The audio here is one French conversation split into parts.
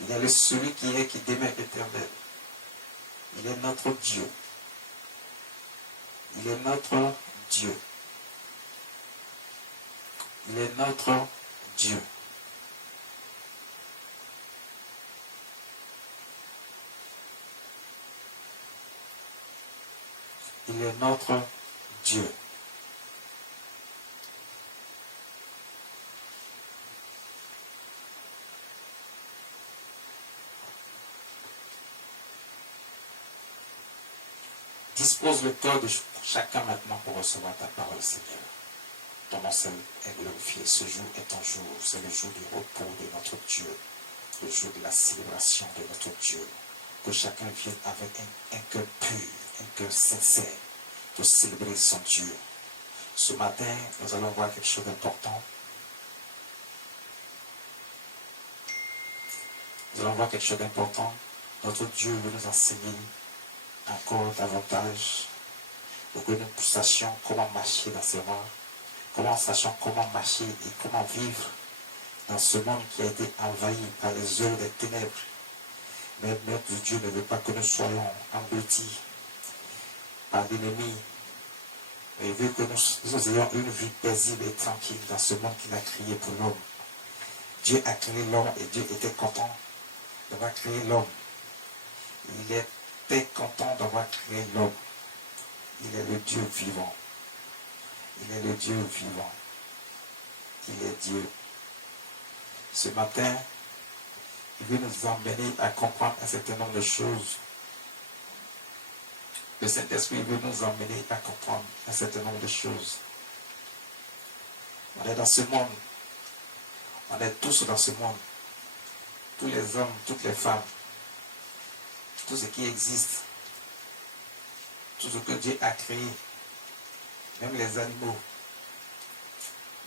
Il est celui qui est, qui demeure éternel. Il est notre Dieu. Il est notre Dieu. Il est notre Dieu. Il est notre Dieu. Dispose le cœur de chacun maintenant pour recevoir ta parole, Seigneur. Ton nom est glorifié. Ce jour est ton jour. C'est le jour du repos de notre Dieu. Le jour de la célébration de notre Dieu. Que chacun vienne avec un cœur pur, un cœur sincère pour célébrer son Dieu. Ce matin, nous allons voir quelque chose d'important. Nous allons voir quelque chose d'important. Notre Dieu veut nous enseigner encore davantage pour que nous sachions comment marcher dans ce monde, comment sachons comment marcher et comment vivre dans ce monde qui a été envahi par les œuvres des ténèbres. Mais notre Dieu ne veut pas que nous soyons engloutis par l'ennemi. Il veut que nous ayons une vie paisible et tranquille dans ce monde qu'il a créé pour l'homme. Dieu a créé l'homme et Dieu était content d'avoir créé l'homme. Il était content d'avoir créé l'homme. Il est le Dieu vivant. Il est le Dieu vivant. Il est Dieu. Ce matin, il veut nous emmener à comprendre un certain nombre de choses. Le Saint-Esprit veut nous emmener à comprendre un certain nombre de choses. On est dans ce monde. On est tous dans ce monde. Tous les hommes, toutes les femmes. Tout ce qui existe. Tout ce que Dieu a créé. Même les animaux.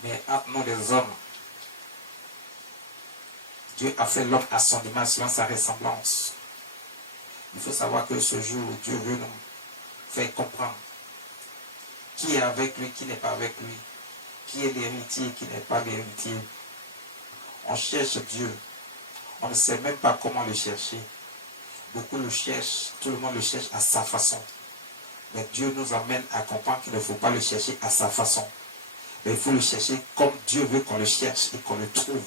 Mais entre nous les hommes, Dieu a fait l'homme à son image, selon sa ressemblance. Il faut savoir que ce jour, Dieu veut nous faire comprendre qui est avec lui, qui n'est pas avec lui, qui est l'héritier, qui n'est pas l'héritier. On cherche Dieu. On ne sait même pas comment le chercher. Beaucoup le cherchent, tout le monde le cherche à sa façon. Mais Dieu nous amène à comprendre qu'il ne faut pas le chercher à sa façon. Mais il faut le chercher comme Dieu veut qu'on le cherche et qu'on le trouve.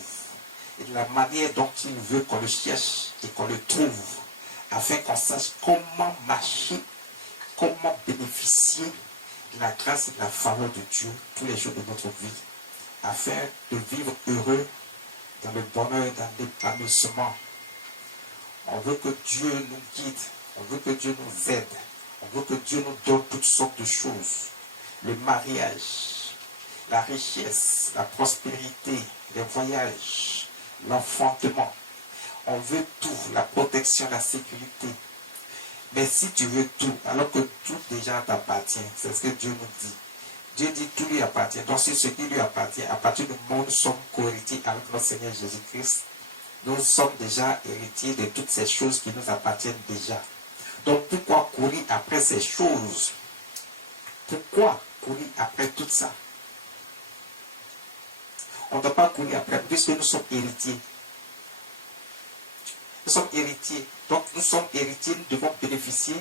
Et de la manière dont il veut qu'on le cherche et qu'on le trouve, afin qu'on sache comment marcher, comment bénéficier de la grâce et de la faveur de Dieu tous les jours de notre vie, afin de vivre heureux dans le bonheur et dans l'épanouissement. On veut que Dieu nous guide, on veut que Dieu nous aide, on veut que Dieu nous donne toutes sortes de choses. Le mariage, la richesse, la prospérité, les voyages, l'enfantement. On veut tout, la protection, la sécurité. Mais si tu veux tout, alors que tout déjà t'appartient, c'est ce que Dieu nous dit. Dieu dit tout lui appartient. Donc si ce qui lui appartient, à partir du moment où nous sommes co-héritiers avec notre Seigneur Jésus-Christ, nous sommes déjà héritiers de toutes ces choses qui nous appartiennent déjà. Donc pourquoi courir après ces choses? Pourquoi courir après tout ça? On ne doit pas courir après, puisque nous sommes héritiers. Nous sommes héritiers. Donc nous sommes héritiers, nous devons bénéficier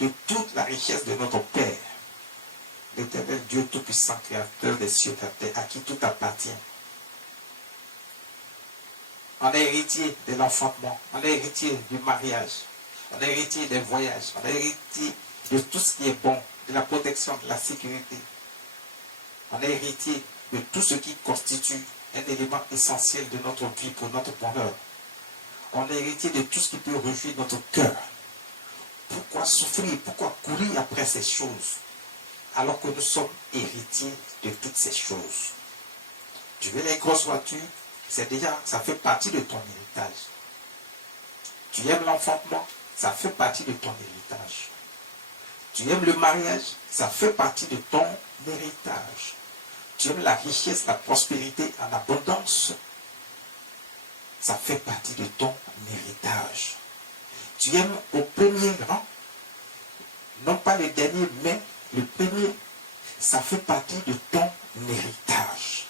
de toute la richesse de notre Père. L'Éternel Dieu Tout-Puissant, Créateur des cieux et de la terre, à qui tout appartient. On est héritier de l'enfantement, on est héritier du mariage, on est héritier des voyages, on est héritier de tout ce qui est bon, de la protection, de la sécurité. On est héritier de tout ce qui constitue un élément essentiel de notre vie pour notre bonheur. On est héritier de tout ce qui peut réjouir notre cœur. Pourquoi souffrir? Pourquoi courir après ces choses? Alors que nous sommes héritiers de toutes ces choses. Tu veux les grosses voitures? C'est déjà, ça fait partie de ton héritage. Tu aimes l'enfantement? Ça fait partie de ton héritage. Tu aimes le mariage? Ça fait partie de ton héritage. Tu aimes la richesse, la prospérité en abondance? Ça fait partie de ton héritage. Tu aimes au premier rang? Non pas le dernier, mais le premier. Ça fait partie de ton héritage.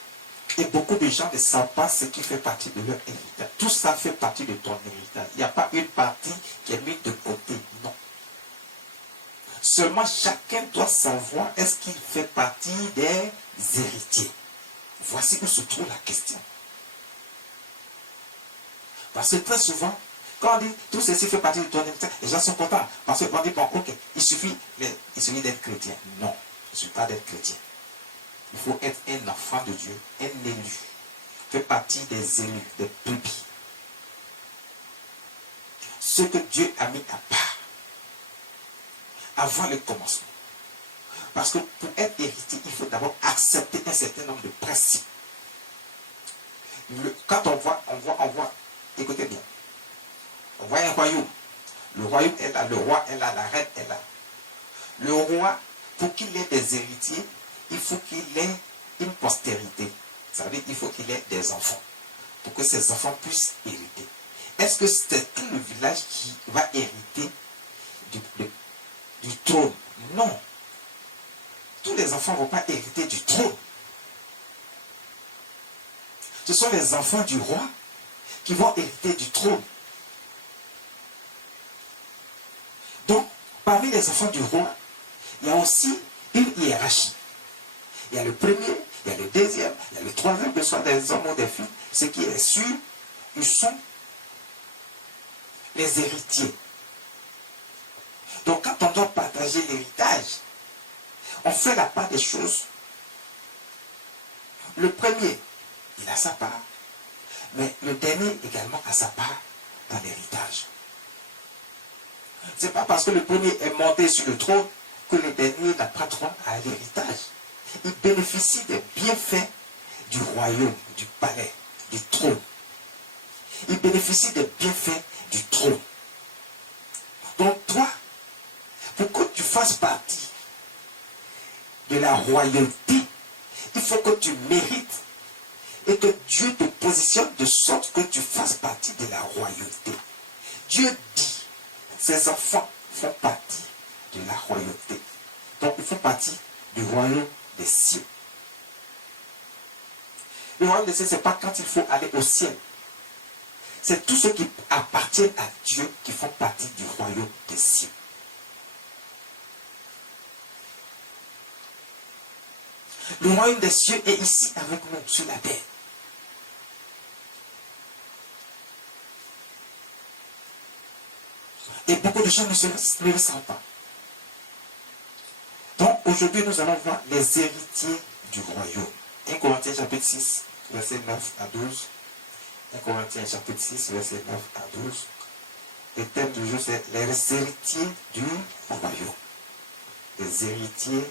Et beaucoup de gens ne savent pas ce qui fait partie de leur héritage. Tout ça fait partie de ton héritage. Il n'y a pas une partie qui est mise de côté. Non. Seulement chacun doit savoir est-ce qu'il fait partie des héritiers. Voici où se trouve la question. Parce que très souvent, quand on dit tout ceci fait partie de ton héritage, les gens sont contents. Parce qu'on dit, bon, ok, il suffit d'être chrétien. Non, il ne suffit pas d'être chrétien. Il faut être un enfant de Dieu, un élu. Fait partie des élus, des brebis. Ce que Dieu a mis à part avant le commencement. Parce que pour être héritier, il faut d'abord accepter un certain nombre de principes. Quand on voit, écoutez bien, on voit un royaume. Le royaume est là, le roi est là, la reine est là. Le roi, pour qu'il ait des héritiers, il faut qu'il ait une postérité. Ça veut dire qu'il faut qu'il ait des enfants. Pour que ces enfants puissent hériter. Est-ce que c'est tout le village qui va hériter du trône? Non. Tous les enfants ne vont pas hériter du trône. Ce sont les enfants du roi qui vont hériter du trône. Donc, parmi les enfants du roi, il y a aussi une hiérarchie. Il y a le premier, il y a le deuxième, il y a le troisième, que ce soit des hommes ou des filles. Ce qui est sûr, ils sont les héritiers. Donc, quand on doit partager l'héritage, on fait la part des choses. Le premier, il a sa part, mais le dernier également a sa part dans l'héritage. Ce n'est pas parce que le premier est monté sur le trône que le dernier n'a pas droit à l'héritage. Il bénéficie des bienfaits du royaume, du palais, du trône. Il bénéficie des bienfaits du trône. Donc toi, pour que tu fasses partie de la royauté, il faut que tu mérites et que Dieu te positionne de sorte que tu fasses partie de la royauté. Dieu dit, ses enfants font partie de la royauté. Donc ils font partie du royaume des cieux. Le royaume des cieux, ce n'est pas quand il faut aller au ciel. C'est tous ceux qui appartiennent à Dieu qui font partie du royaume des cieux. Le royaume des cieux est ici avec nous sur la terre. Et beaucoup de gens ne le savent pas. Donc aujourd'hui, nous allons voir les héritiers du royaume. 1 Corinthiens chapitre 6, verset 9 à 12. 1 Corinthiens chapitre 6, verset 9 à 12. Le thème du jour, c'est les héritiers du royaume. Les héritiers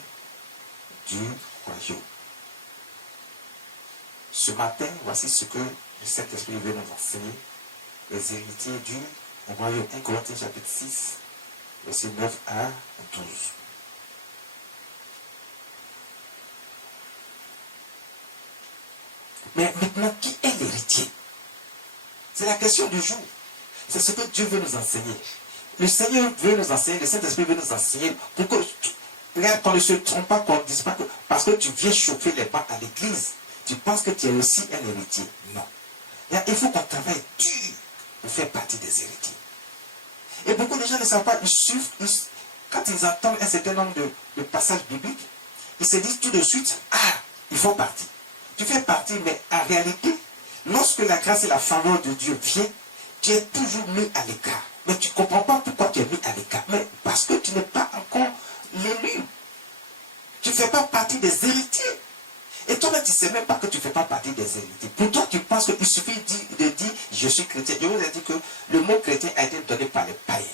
du royaume. Ce matin, voici ce que le Saint-Esprit veut nous enseigner. Les héritiers du royaume. 1 Corinthiens chapitre 6, verset 9 à 12. Mais maintenant, qui est l'héritier? C'est la question du jour. C'est ce que Dieu veut nous enseigner. Le Seigneur veut nous enseigner, le Saint-Esprit veut nous enseigner pour que, regarde, qu'on ne se trompe pas, qu'on ne dise pas que parce que tu viens chauffer les bancs à l'église, tu penses que tu es aussi un héritier. Non. Il faut qu'on travaille dur pour faire partie des héritiers. Et beaucoup de gens ne savent pas, ils suivent, quand ils entendent un certain nombre de passages bibliques, ils se disent tout de suite, ah, ils font partie. Tu fais partie, mais en réalité, lorsque la grâce et la faveur de Dieu viennent, tu es toujours mis à l'écart. Mais tu ne comprends pas pourquoi tu es mis à l'écart. Mais parce que tu n'es pas encore l'élu. Tu ne fais pas partie des héritiers. Et toi-même, tu ne sais même pas que tu ne fais pas partie des héritiers. Pour toi, tu penses qu'il suffit de dire je suis chrétien. Je vous ai dit que le mot chrétien a été donné par les païens.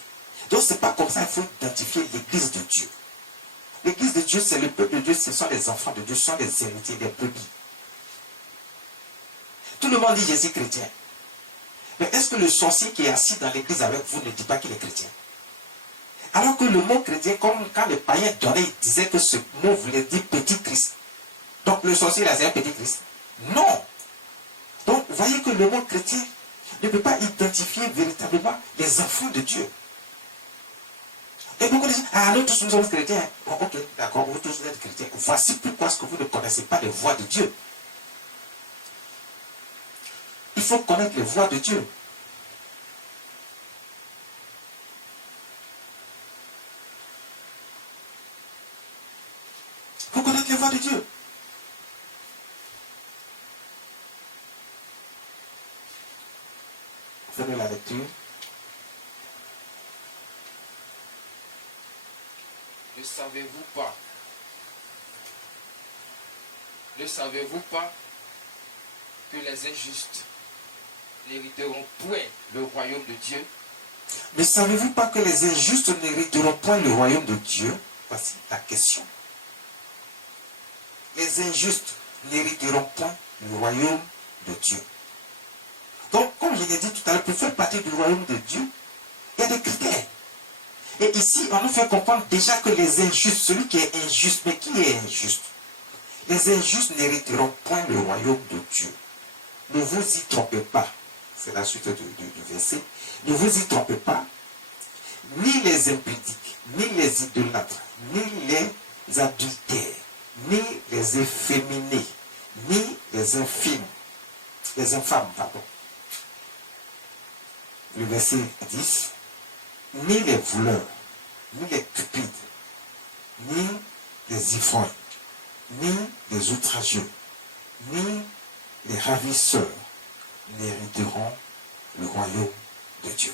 Donc, ce n'est pas comme ça, il faut identifier l'église de Dieu. L'église de Dieu, c'est le peuple de Dieu, ce sont les enfants de Dieu, ce sont les héritiers, les brebis. Tout le monde dit je suis chrétien. Mais est-ce que le sorcier qui est assis dans l'église avec vous ne dit pas qu'il est chrétien? Alors que le mot chrétien, comme quand les païens donnaient, ils disaient que ce mot voulait dire petit Christ. Donc le sorcier là, c'est un petit Christ. Non. Donc vous voyez que le mot chrétien ne peut pas identifier véritablement les enfants de Dieu. Et beaucoup disent, ah nous tous nous sommes chrétiens. Oh, ok, d'accord, vous tous êtes chrétiens. Voici pourquoi est-ce que vous ne connaissez pas les voies de Dieu. faut connaître les voies de Dieu. Il faut connaître les voies de Dieu. Faisons la lecture. Ne savez-vous pas? Ne savez-vous pas que les injustes n'hériteront point le royaume de Dieu? Ne savez-vous pas que les injustes n'hériteront point le royaume de Dieu? Voici la question. Les injustes n'hériteront point le royaume de Dieu. Donc, comme je l'ai dit tout à l'heure, pour faire partie du royaume de Dieu, il y a des critères. Et ici, on nous fait comprendre déjà que les injustes, celui qui est injuste, mais qui est injuste? Les injustes n'hériteront point le royaume de Dieu. Ne vous y trompez pas. C'est la suite du verset. Ne vous y trompez pas. Ni les impudiques, ni les idolâtres, ni les adultères, ni les efféminés, ni les infâmes, pardon. Le verset 10. Ni les voleurs, ni les cupides, ni les ivrognes, ni les outrageux, ni les ravisseurs n'hériteront le royaume de Dieu.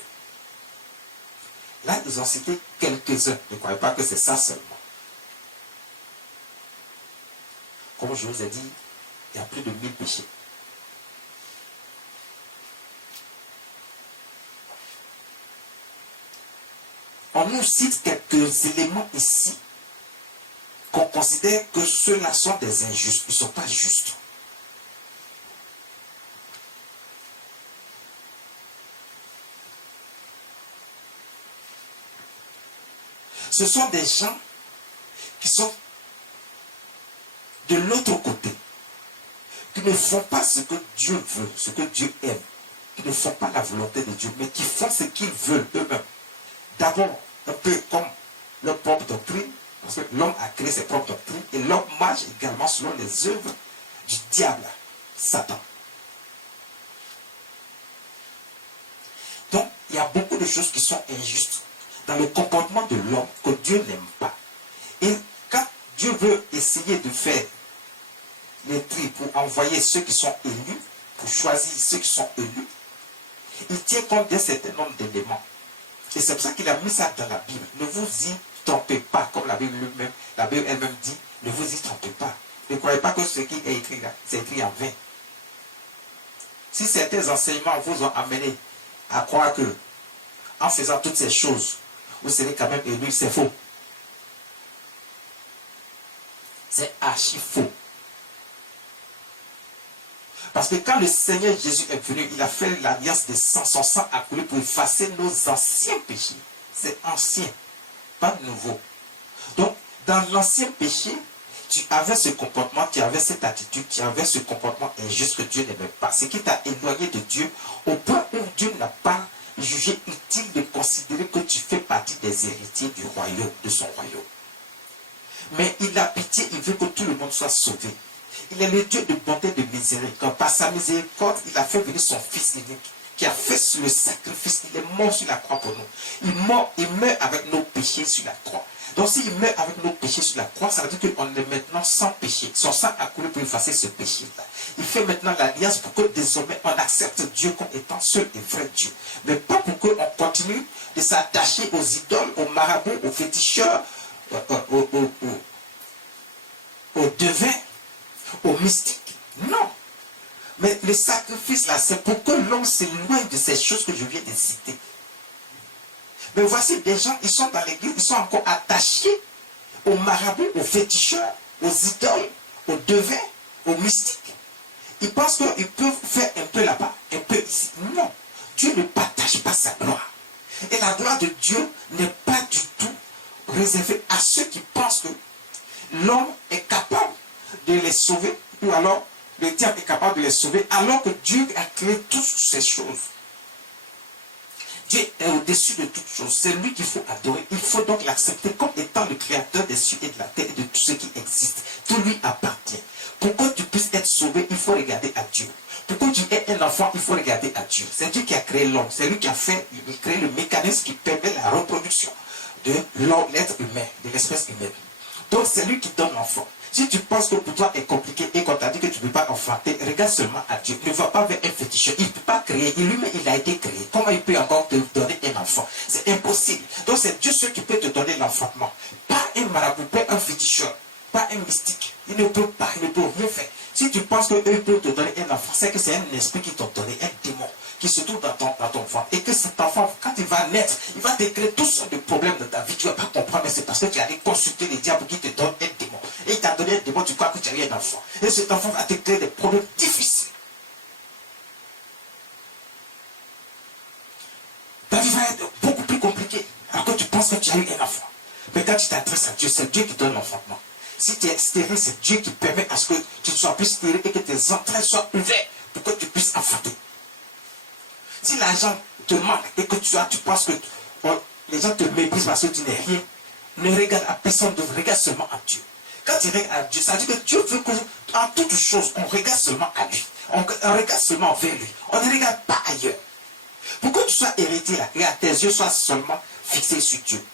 Là, ils ont cité quelques-uns. Ne croyez pas que c'est ça seulement. Comme je vous ai dit, il y a plus de 1000 péchés. On nous cite quelques éléments ici qu'on considère que ceux-là sont des injustes. Ils ne sont pas justes. Ce sont des gens qui sont de l'autre côté, qui ne font pas ce que Dieu veut, ce que Dieu aime, qui ne font pas la volonté de Dieu, mais qui font ce qu'ils veulent eux-mêmes. D'abord, un peu comme leur propre doctrine, parce que l'homme a créé ses propres doctrines, et l'homme marche également selon les œuvres du diable, Satan. Donc, il y a beaucoup de choses qui sont injustes dans le comportement de l'homme que Dieu n'aime pas. Et quand Dieu veut essayer de faire les tri pour envoyer ceux qui sont élus, pour choisir ceux qui sont élus, il tient compte d'un certain nombre d'éléments. Et c'est pour ça qu'il a mis ça dans la Bible. Ne vous y trompez pas, comme la Bible elle-même dit, ne vous y trompez pas. Ne croyez pas que ce qui est écrit là, c'est écrit en vain. Si certains enseignements vous ont amené à croire que, en faisant toutes ces choses, vous serez quand même élu, c'est faux. C'est archi faux. Parce que quand le Seigneur Jésus est venu, il a fait l'alliance de sang, son sang a coulé pour effacer nos anciens péchés. C'est ancien, pas nouveau. Donc, dans l'ancien péché, tu avais ce comportement, tu avais cette attitude, tu avais ce comportement injuste que Dieu n'aimait pas. Ce qui t'a éloigné de Dieu, au point où Dieu n'a pas jugé utile de considérer que tu fais partie des héritiers du royaume, de son royaume. Mais il a pitié, il veut que tout le monde soit sauvé. Il est le Dieu de bonté et de miséricorde. Par sa miséricorde, il a fait venir son Fils unique, qui a fait le sacrifice. Il est mort sur la croix pour nous. Il meurt avec nos péchés sur la croix. Donc s'il meurt avec nos péchés sur la croix, ça veut dire qu'on est maintenant sans péché. Son sang a coulé pour effacer ce péché-là. Il fait maintenant l'alliance pour que désormais on accepte Dieu comme étant seul et vrai Dieu. Mais pas pour qu'on continue de s'attacher aux idoles, aux marabouts, aux féticheurs, aux devins, aux mystiques. Non. Mais le sacrifice là, c'est pour que l'homme s'éloigne de ces choses que je viens de citer. Mais voici des gens, ils sont dans l'église, ils sont encore attachés aux marabouts, aux féticheurs, aux idoles, aux devins, aux mystiques. Ils pensent qu'ils peuvent faire un peu là-bas, un peu ici. Non. Dieu ne partage pas sa gloire. Et la gloire de Dieu n'est pas du tout réservée à ceux qui pensent que l'homme est capable de les sauver, ou alors le diable est capable de les sauver, alors que Dieu a créé toutes ces choses. Dieu est au-dessus de toutes choses. C'est lui qu'il faut adorer. Il faut donc l'accepter comme étant le créateur des cieux et de la terre et de tout ce qui existe. Tout lui appartient. Pour que tu puisses être sauvé, il faut regarder à Dieu. Pour que tu aies un enfant, il faut regarder à Dieu. C'est Dieu qui a créé l'homme. C'est lui qui a créé le mécanisme qui permet la reproduction de l'être humain, de l'espèce humaine. Donc c'est lui qui donne l'enfant. Si tu penses que pour toi est compliqué et qu'on t'a dit que tu ne peux pas enfanter, regarde seulement à Dieu. Ne va pas vers un féticheur. Il ne peut pas créer. Lui-même, il a été créé. Comment il peut encore te donner un enfant? C'est impossible. Donc c'est Dieu seul qui peut te donner l'enfantement. Pas un marabout, pas un féticheur, pas un mystique. Il ne peut pas, il ne peut rien faire. Si tu penses qu'eux peuvent te donner un enfant, c'est que c'est un esprit qui t'a donné, un démon qui se trouve dans ton ventre. Et que cet enfant, quand il va naître, il va te créer toutes sortes de problèmes dans ta vie. Tu ne vas pas comprendre, mais c'est parce que tu as allé consulter les diables qui te donnent un démon. Et il t'a donné un démon, tu crois que tu as eu un enfant. Et cet enfant va te créer des problèmes difficiles. Ta vie va être beaucoup plus compliquée alors que tu penses que tu as eu un enfant. Mais quand tu t'adresses à Dieu, c'est Dieu qui donne l'enfantement. Si tu es stérile, c'est Dieu qui permet à ce que tu sois plus stérile et que tes entrailles soient ouvertes pour que tu puisses enfanter. Si l'argent te manque et que tu penses que les gens te méprisent parce que tu n'es rien, ne regarde à personne d'autre, regarde seulement à Dieu. Quand tu regardes à Dieu, ça veut dire que Dieu veut qu'en toutes choses, on regarde seulement à lui. On regarde seulement vers lui. On ne regarde pas ailleurs. Pour que tu sois héritier, là, regarde, tes yeux soient seulement fixés sur Dieu.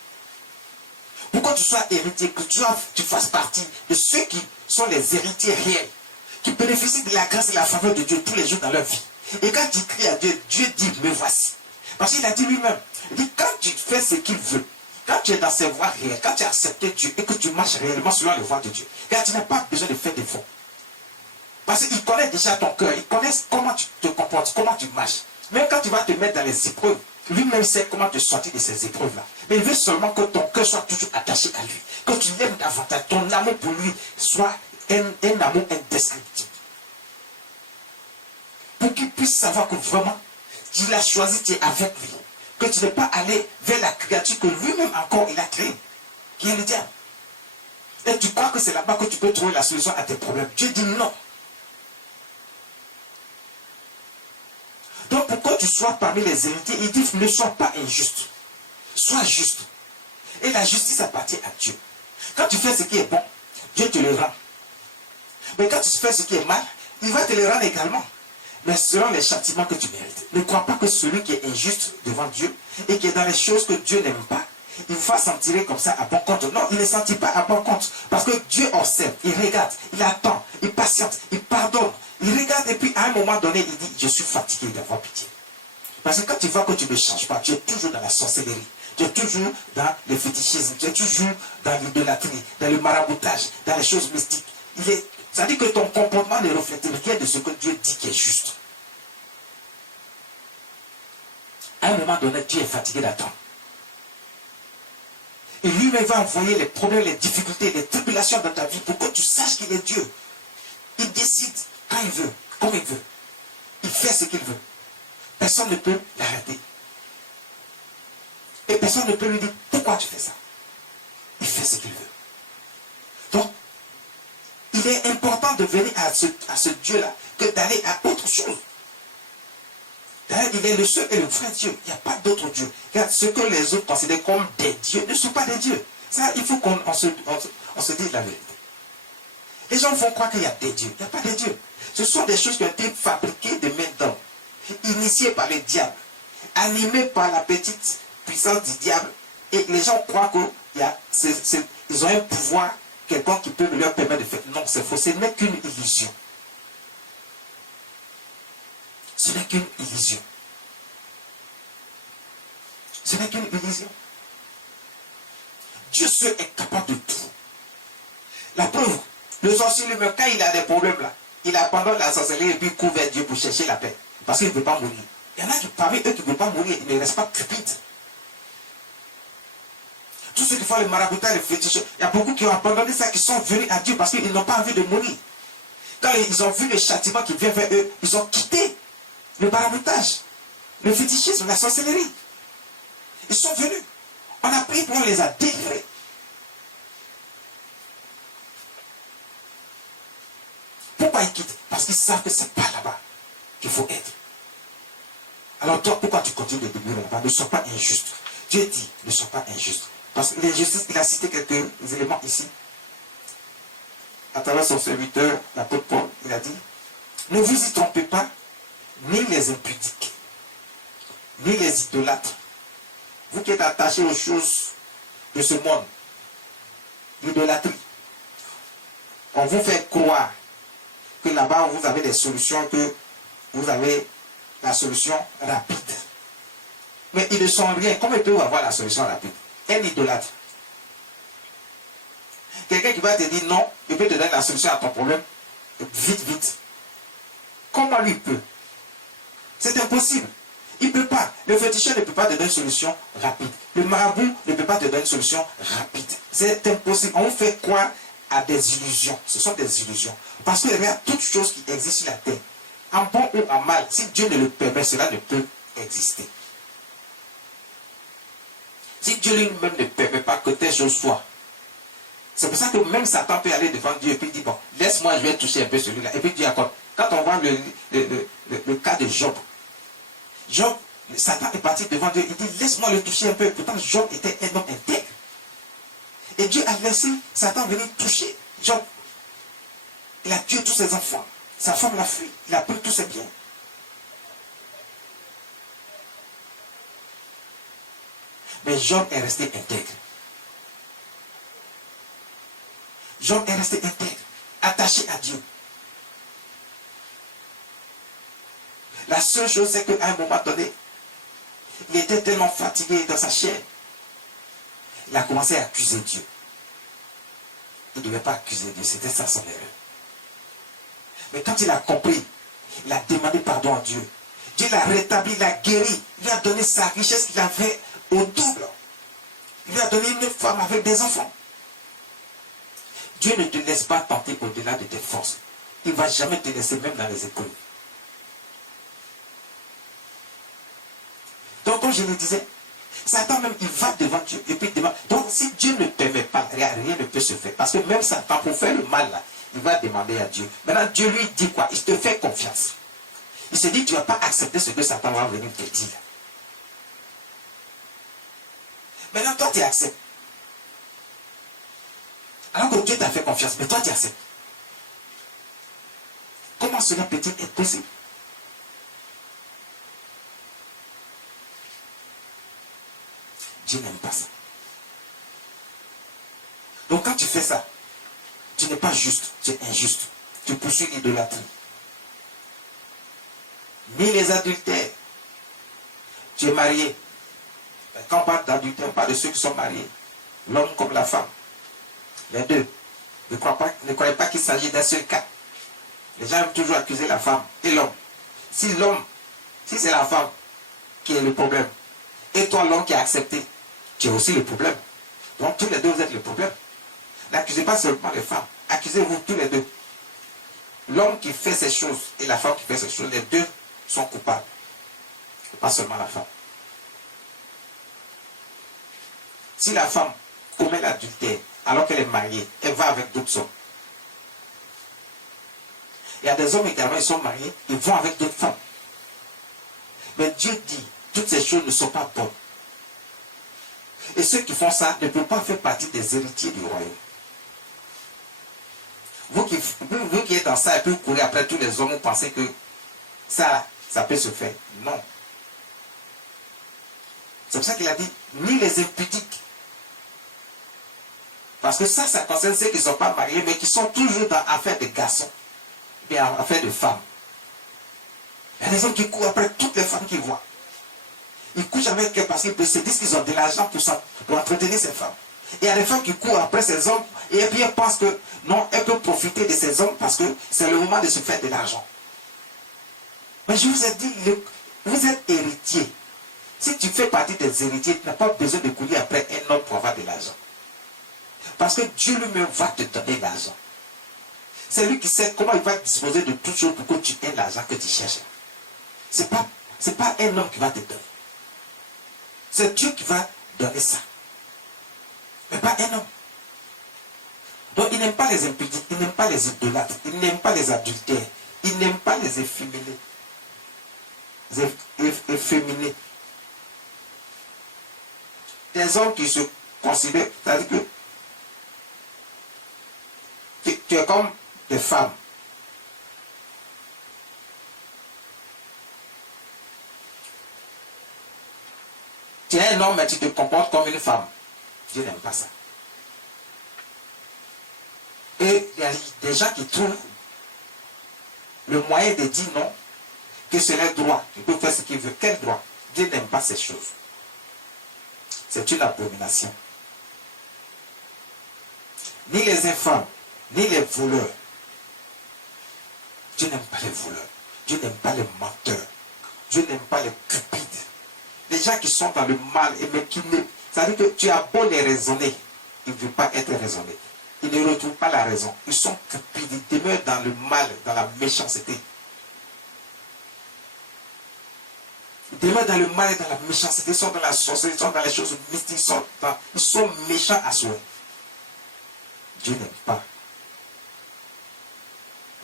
Pour que tu sois héritier, que tu fasses partie de ceux qui sont les héritiers réels, qui bénéficient de la grâce et de la faveur de Dieu tous les jours dans leur vie. Et quand tu cries à Dieu, Dieu dit, me voici. Parce qu'il a dit lui-même, il dit, quand tu fais ce qu'il veut, quand tu es dans ses voies réelles, quand tu as accepté Dieu et que tu marches réellement selon les voies de Dieu, car tu n'as pas besoin de faire des faux. Parce qu'il connaît déjà ton cœur, il connaît comment tu te comportes, comment tu marches. Même quand tu vas te mettre dans les épreuves, lui-même sait comment te sortir de ces épreuves-là. Mais il veut seulement que ton cœur soit toujours attaché à lui. Que tu l'aimes davantage. Ton amour pour lui soit un amour indescriptible. Pour qu'il puisse savoir que vraiment, tu l'as choisi, tu es avec lui. Que tu n'es pas allé vers la créature que lui-même encore il a créée, qui est le diable. Et tu crois que c'est là-bas que tu peux trouver la solution à tes problèmes. Dieu dit non. Donc pour que tu sois parmi les héritiers, il dit ne sois pas injuste. Sois juste. Et la justice appartient à Dieu. Quand tu fais ce qui est bon, Dieu te le rend. Mais quand tu fais ce qui est mal, il va te le rendre également. Mais selon les châtiments que tu mérites. Ne crois pas que celui qui est injuste devant Dieu et qui est dans les choses que Dieu n'aime pas, il va s'en tirer comme ça à bon compte. Non, il ne s'en tire pas à bon compte. Parce que Dieu observe, il regarde, il attend, il patiente, il pardonne. Il regarde et puis à un moment donné, il dit, je suis fatigué d'avoir pitié. Parce que quand tu vois que tu ne changes pas, tu es toujours dans la sorcellerie. Tu es toujours dans le fétichisme. Tu es toujours dans l'idolâtrie, dans le maraboutage, dans les choses mystiques. Ça dit que ton comportement ne reflète rien de ce que Dieu dit qui est juste. À un moment donné, tu es fatigué d'attendre. Et lui-même va envoyer les problèmes, les difficultés, les tribulations dans ta vie pour que tu saches qu'il est Dieu. Il décide quand il veut, comme il veut. Il fait ce qu'il veut. Personne ne peut l'arrêter. Et personne ne peut lui dire pourquoi tu fais ça. Il fait ce qu'il veut. Donc, il est important de venir à ce Dieu-là que d'aller à autre chose. D'ailleurs, il est le seul et le vrai Dieu. Il n'y a pas d'autre Dieu. Regarde, ce que les autres considèrent comme des dieux ne sont pas des dieux. Ça, il faut qu'on se dise la vérité. Les gens vont croire qu'il y a des dieux. Il n'y a pas de dieux. Ce sont des choses qui ont été fabriquées de main d'homme, initiées par le diable, animées par la petite puissance du diable. Et les gens croient qu'ils ont un pouvoir quelqu'un qui peut leur permettre de faire. Non, c'est faux. Ce n'est qu'une illusion. Ce n'est qu'une illusion. Ce n'est qu'une illusion. Dieu seul est capable de tout. La preuve, le sorcier lui-même, quand il a des problèmes là, il abandonne la sorcellerie et puis court vers Dieu pour chercher la paix. Parce qu'il ne veut pas mourir. Il y en a qui, parmi eux qui ne veulent pas mourir, ils ne restent pas cupides. Tous ceux qui font le maraboutage, les féticheurs, il y a beaucoup qui ont abandonné ça, qui sont venus à Dieu parce qu'ils n'ont pas envie de mourir. Quand ils ont vu le châtiment qui vient vers eux, ils ont quitté le maraboutage, le fétichisme, la sorcellerie. Ils sont venus. On a pris, on les a délivrés. Pourquoi ils quittent? Parce qu'ils savent que ce n'est pas là-bas qu'il faut être. Alors toi, pourquoi tu continues de demeurer là-bas? Ne sois pas injuste. Dieu dit, ne sois pas injuste. Parce que l'injustice, il a cité quelques éléments ici. À travers son serviteur, l'apôtre Paul, il a dit, ne vous y trompez pas, ni les impudiques, ni les idolâtres, vous qui êtes attachés aux choses de ce monde, l'idolâtrie, on vous fait croire que là-bas vous avez des solutions, que vous avez la solution rapide. Mais ils ne sont rien. Comment ils peuvent avoir la solution rapide? Un idolâtre. Quelqu'un qui va te dire non, il peut te donner la solution à ton problème vite, vite. Comment lui peut? C'est impossible. Il ne peut pas. Le féticheur ne peut pas te donner une solution rapide. Le marabout ne peut pas te donner une solution rapide. C'est impossible. On fait croire à des illusions. Ce sont des illusions. Parce qu'il y a toutes choses qui existent sur la terre. En bon ou en mal, si Dieu ne le permet, cela ne peut exister. Si Dieu lui-même ne permet pas que telle chose soit. C'est pour ça que même Satan peut aller devant Dieu et puis dire, bon, laisse-moi, je vais toucher un peu celui-là. Et puis Dieu accorde. Quand on voit le cas de Job, Job, Satan est parti devant Dieu, il dit, laisse-moi le toucher un peu. Pourtant, Job était un homme intègre. Et Dieu a laissé Satan venir toucher Job. Il a tué tous ses enfants. Sa femme l'a fui. Il a pris tous ses biens. Mais Job est resté intègre. Job est resté intègre, attaché à Dieu. La seule chose, c'est qu'à un moment donné, il était tellement fatigué dans sa chair, il a commencé à accuser Dieu. Il ne devait pas accuser Dieu, c'était ça son erreur. Mais quand il a compris, il a demandé pardon à Dieu. Dieu l'a rétabli, il l'a guéri, il lui a donné sa richesse qu'il avait au double. Il lui a donné une femme avec des enfants. Dieu ne te laisse pas tenter au-delà de tes forces. Il ne va jamais te laisser, même dans les écoles. Donc, comme je le disais, Satan même, il va devant Dieu et puis il demande. Donc, si Dieu ne permet pas, rien ne peut se faire. Parce que même Satan, pour faire le mal, là, il va demander à Dieu. Maintenant, Dieu lui dit quoi? Il te fait confiance. Il se dit, tu ne vas pas accepter ce que Satan va venir te dire. Maintenant, toi, tu acceptes. Alors que Dieu t'a fait confiance, mais toi, tu acceptes. Comment cela peut-il être possible? Dieu n'aime pas ça. Donc, quand tu fais ça, tu n'es pas juste, tu es injuste. Tu poursuis l'idolâtrie. Ni les adultères. Tu es marié. Quand on parle d'adultère, on parle de ceux qui sont mariés. L'homme comme la femme. Les deux. Ne croyez pas qu'il s'agit d'un seul cas. Les gens aiment toujours accuser la femme et l'homme. Si c'est la femme qui est le problème, et toi l'homme qui a accepté, tu es aussi le problème. Donc tous les deux vous êtes le problème. N'accusez pas seulement les femmes, accusez-vous tous les deux. L'homme qui fait ces choses et la femme qui fait ces choses, les deux sont coupables. Pas seulement la femme. Si la femme commet l'adultère alors qu'elle est mariée, elle va avec d'autres hommes. Il y a des hommes également, ils sont mariés, ils vont avec d'autres femmes. Mais Dieu dit, toutes ces choses ne sont pas bonnes. Et ceux qui font ça ne peuvent pas faire partie des héritiers du royaume. Vous qui êtes dans ça et puis vous courez après tous les hommes, vous pensez que ça peut se faire. Non. C'est pour ça qu'il a dit, ni les impudiques. Parce que ça concerne ceux qui ne sont pas mariés, mais qui sont toujours dans l'affaire de garçons, bien en affaire de femmes. Il y a des hommes qui courent après toutes les femmes qu'ils voient. Ils couchent avec elles parce qu'ils se disent qu'ils ont de l'argent pour entretenir ces femmes. Et il y a des femmes qui courent après ces hommes et puis elles pensent que non, elles peuvent profiter de ces hommes parce que c'est le moment de se faire de l'argent. Mais je vous ai dit, vous êtes héritier. Si tu fais partie des héritiers, tu n'as pas besoin de courir après un homme pour avoir de l'argent. Parce que Dieu lui-même va te donner l'argent. C'est lui qui sait comment il va disposer de toutes choses pour que tu aies l'argent que tu cherches. Ce n'est pas un homme qui va te donner. C'est Dieu qui va donner ça. Mais pas un homme. Donc il n'aime pas les impudiques, il n'aime pas les idolâtres, il n'aime pas les adultères, il n'aime pas les efféminés. Efféminés. Des hommes qui se considèrent, c'est-à-dire que tu es comme des femmes. Tu es un homme, mais tu te comportes comme une femme. Dieu n'aime pas ça. Et il y a des gens qui trouvent le moyen de dire non, que c'est leur droit. Il peut faire ce qu'il veut. Quel droit? Dieu n'aime pas ces choses. C'est une abomination. Ni les infâmes, ni les voleurs. Dieu n'aime pas les voleurs. Dieu n'aime pas les menteurs. Dieu n'aime pas les cupides. Les gens qui sont dans le mal, mais qui ne... Ça veut dire que tu as beau les raisonner, ils ne veulent pas être raisonnés. Ils ne retrouvent pas la raison. Ils sont cupides. Ils demeurent dans le mal, dans la méchanceté. Ils demeurent dans le mal et dans la méchanceté. Ils sont dans la sorcellerie, ils sont dans les choses mystiques. Ils sont méchants à soi. Dieu n'aime pas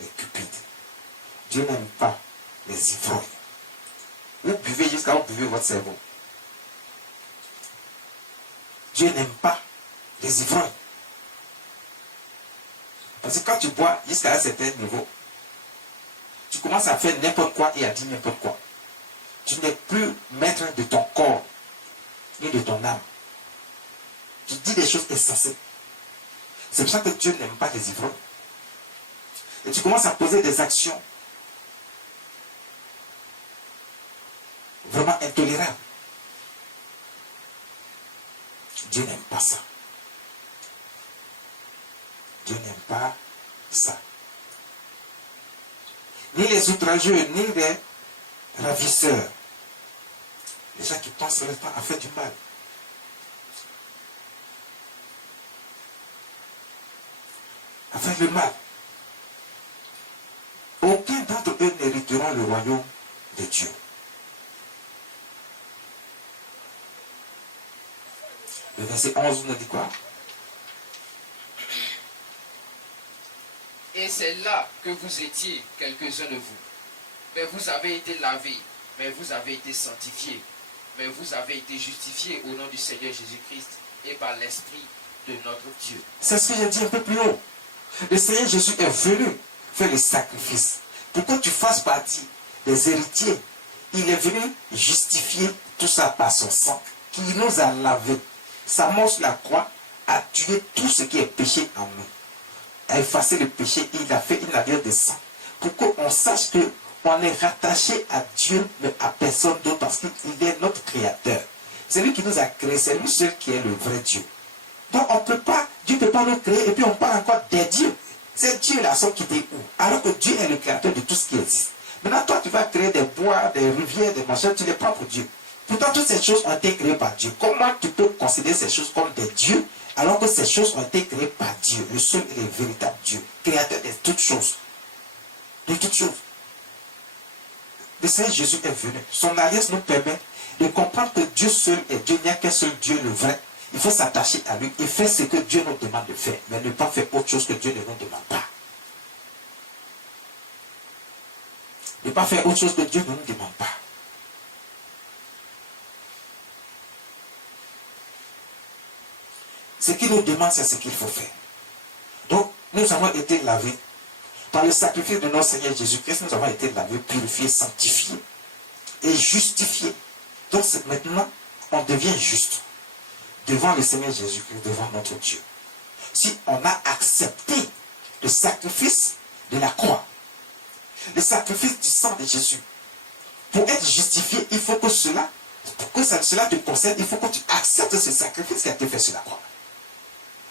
les cupides. Dieu n'aime pas les ivrognes. Vous buvez jusqu'à vous buvez votre cerveau. Dieu n'aime pas les ivrognes. Parce que quand tu bois jusqu'à un certain niveau, tu commences à faire n'importe quoi et à dire n'importe quoi. Tu n'es plus maître de ton corps, ni de ton âme. Tu dis des choses insensées. C'est pour ça que Dieu n'aime pas les ivrognes. Et tu commences à poser des actions vraiment intolérables. Dieu n'aime pas ça. Dieu n'aime pas ça. Ni les outrageux, ni les ravisseurs. Les gens qui passent le temps à faire du mal. À faire le mal. Aucun d'entre eux n'hériteront le royaume de Dieu. Le verset 11 nous dit quoi? Et c'est là que vous étiez, quelques-uns de vous. Mais vous avez été lavés, mais vous avez été sanctifiés, mais vous avez été justifiés au nom du Seigneur Jésus-Christ et par l'Esprit de notre Dieu. C'est ce que j'ai dit un peu plus haut. Le Seigneur Jésus est venu faire le sacrifice pour que tu fasses partie des héritiers. Il est venu justifier tout ça par son sang qui nous a lavés. Sa mort sur la croix a tué tout ce qui est péché en nous. A effacé le péché, il a fait une alliance de sang. Pour qu'on sache qu'on est rattaché à Dieu, mais à personne d'autre, parce qu'il est notre créateur. C'est lui qui nous a créés, c'est lui seul qui est le vrai Dieu. Donc on peut pas, Dieu ne peut pas nous créer, et puis on parle encore des dieux. C'est Dieu la seule qui t'est où? Alors que Dieu est le créateur de tout ce qui existe. Maintenant, toi, tu vas créer des bois, des rivières, des machins, tu les prends pour Dieu. Pourtant, toutes ces choses ont été créées par Dieu. Comment tu peux considérer ces choses comme des dieux, alors que ces choses ont été créées par Dieu, le seul et le véritable Dieu, créateur de toutes choses. De toutes choses. Le Seigneur Jésus est venu. Son alliance nous permet de comprendre que Dieu seul est Dieu. Il n'y a qu'un seul Dieu, le vrai. Il faut s'attacher à lui et faire ce que Dieu nous demande de faire, mais ne pas faire autre chose que Dieu ne nous demande pas. Ne pas faire autre chose que Dieu ne nous demande pas. Ce qu'il nous demande, c'est ce qu'il faut faire. Donc, nous avons été lavés. Par le sacrifice de notre Seigneur Jésus-Christ, nous avons été lavés, purifiés, sanctifiés et justifiés. Donc, maintenant, on devient juste devant le Seigneur Jésus-Christ, devant notre Dieu. Si on a accepté le sacrifice de la croix, le sacrifice du sang de Jésus, pour être justifié, il faut que cela te concerne, il faut que tu acceptes ce sacrifice qui a été fait sur la croix.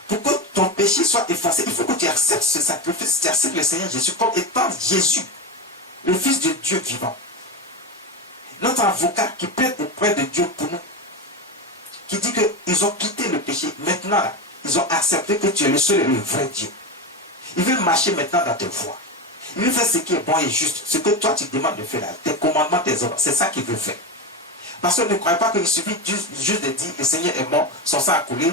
Pour que ton péché soit effacé, il faut que tu acceptes ce sacrifice, tu acceptes le Seigneur Jésus comme étant Jésus, le Fils de Dieu vivant. Notre avocat qui plaide auprès de Dieu pour nous, qui dit qu'ils ont quitté le péché. Maintenant, là, ils ont accepté que tu es le seul et le vrai Dieu. Ils veulent marcher maintenant dans tes voies. Ils veulent faire ce qui est bon et juste. Ce que toi tu demandes de faire là, tes commandements, tes ordres, c'est ça qu'ils veulent faire. Parce que ne croyez pas qu'il suffit juste de dire le Seigneur est mort, son sang a coulé,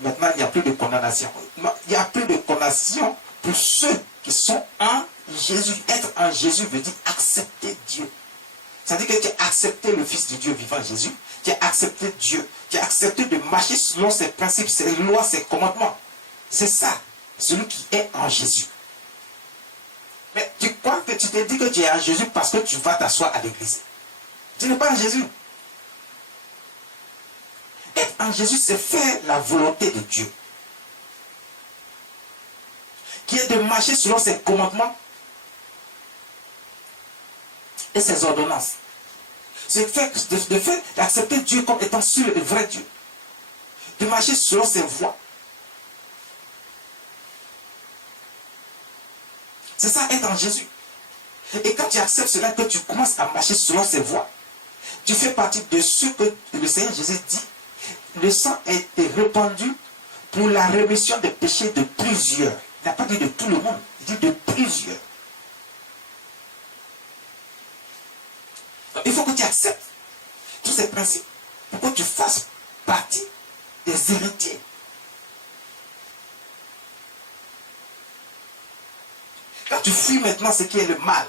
maintenant il n'y a plus de condamnation. Non, il n'y a plus de condamnation pour ceux qui sont en Jésus. Être en Jésus veut dire accepter Dieu. C'est-à-dire que tu as accepté le Fils de Dieu vivant Jésus, tu as accepté Dieu, tu as accepté de marcher selon ses principes, ses lois, ses commandements. C'est ça, celui qui est en Jésus. Mais tu crois que tu te dis que tu es en Jésus parce que tu vas t'asseoir à l'église. Tu n'es pas en Jésus. Être en Jésus, c'est faire la volonté de Dieu. Qui est de marcher selon ses commandements et ses ordonnances. C'est de faire d'accepter Dieu comme étant seul et vrai Dieu. De marcher selon ses voies. C'est ça, être en Jésus. Et quand tu acceptes cela, que tu commences à marcher selon ses voies, tu fais partie de ceux que le Seigneur Jésus dit, le sang a été répandu pour la rémission des péchés de plusieurs. Il n'a pas dit de tout le monde, il dit de plusieurs. Donc, il faut que tu acceptes tous ces principes pour que tu fasses partie des héritiers. Quand tu fuis maintenant ce qui est le mal,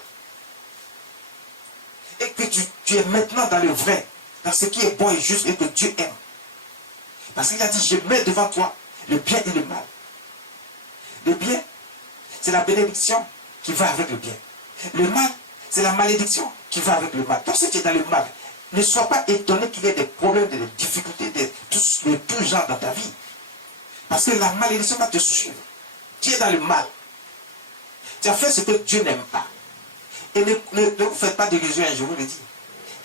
et que tu es maintenant dans le vrai, dans ce qui est bon et juste et que Dieu aime. Parce qu'il a dit, je mets devant toi le bien et le mal. Le bien, c'est la bénédiction qui va avec le bien. Le mal, c'est la malédiction qui va avec le mal. Donc si tu es dans le mal, ne sois pas étonné qu'il y ait des problèmes, des difficultés, de tout genre dans ta vie. Parce que la malédiction va te suivre. Tu es dans le mal. Tu as fait ce que Dieu n'aime pas. Et ne vous faites pas d'illusions, je vous le dis.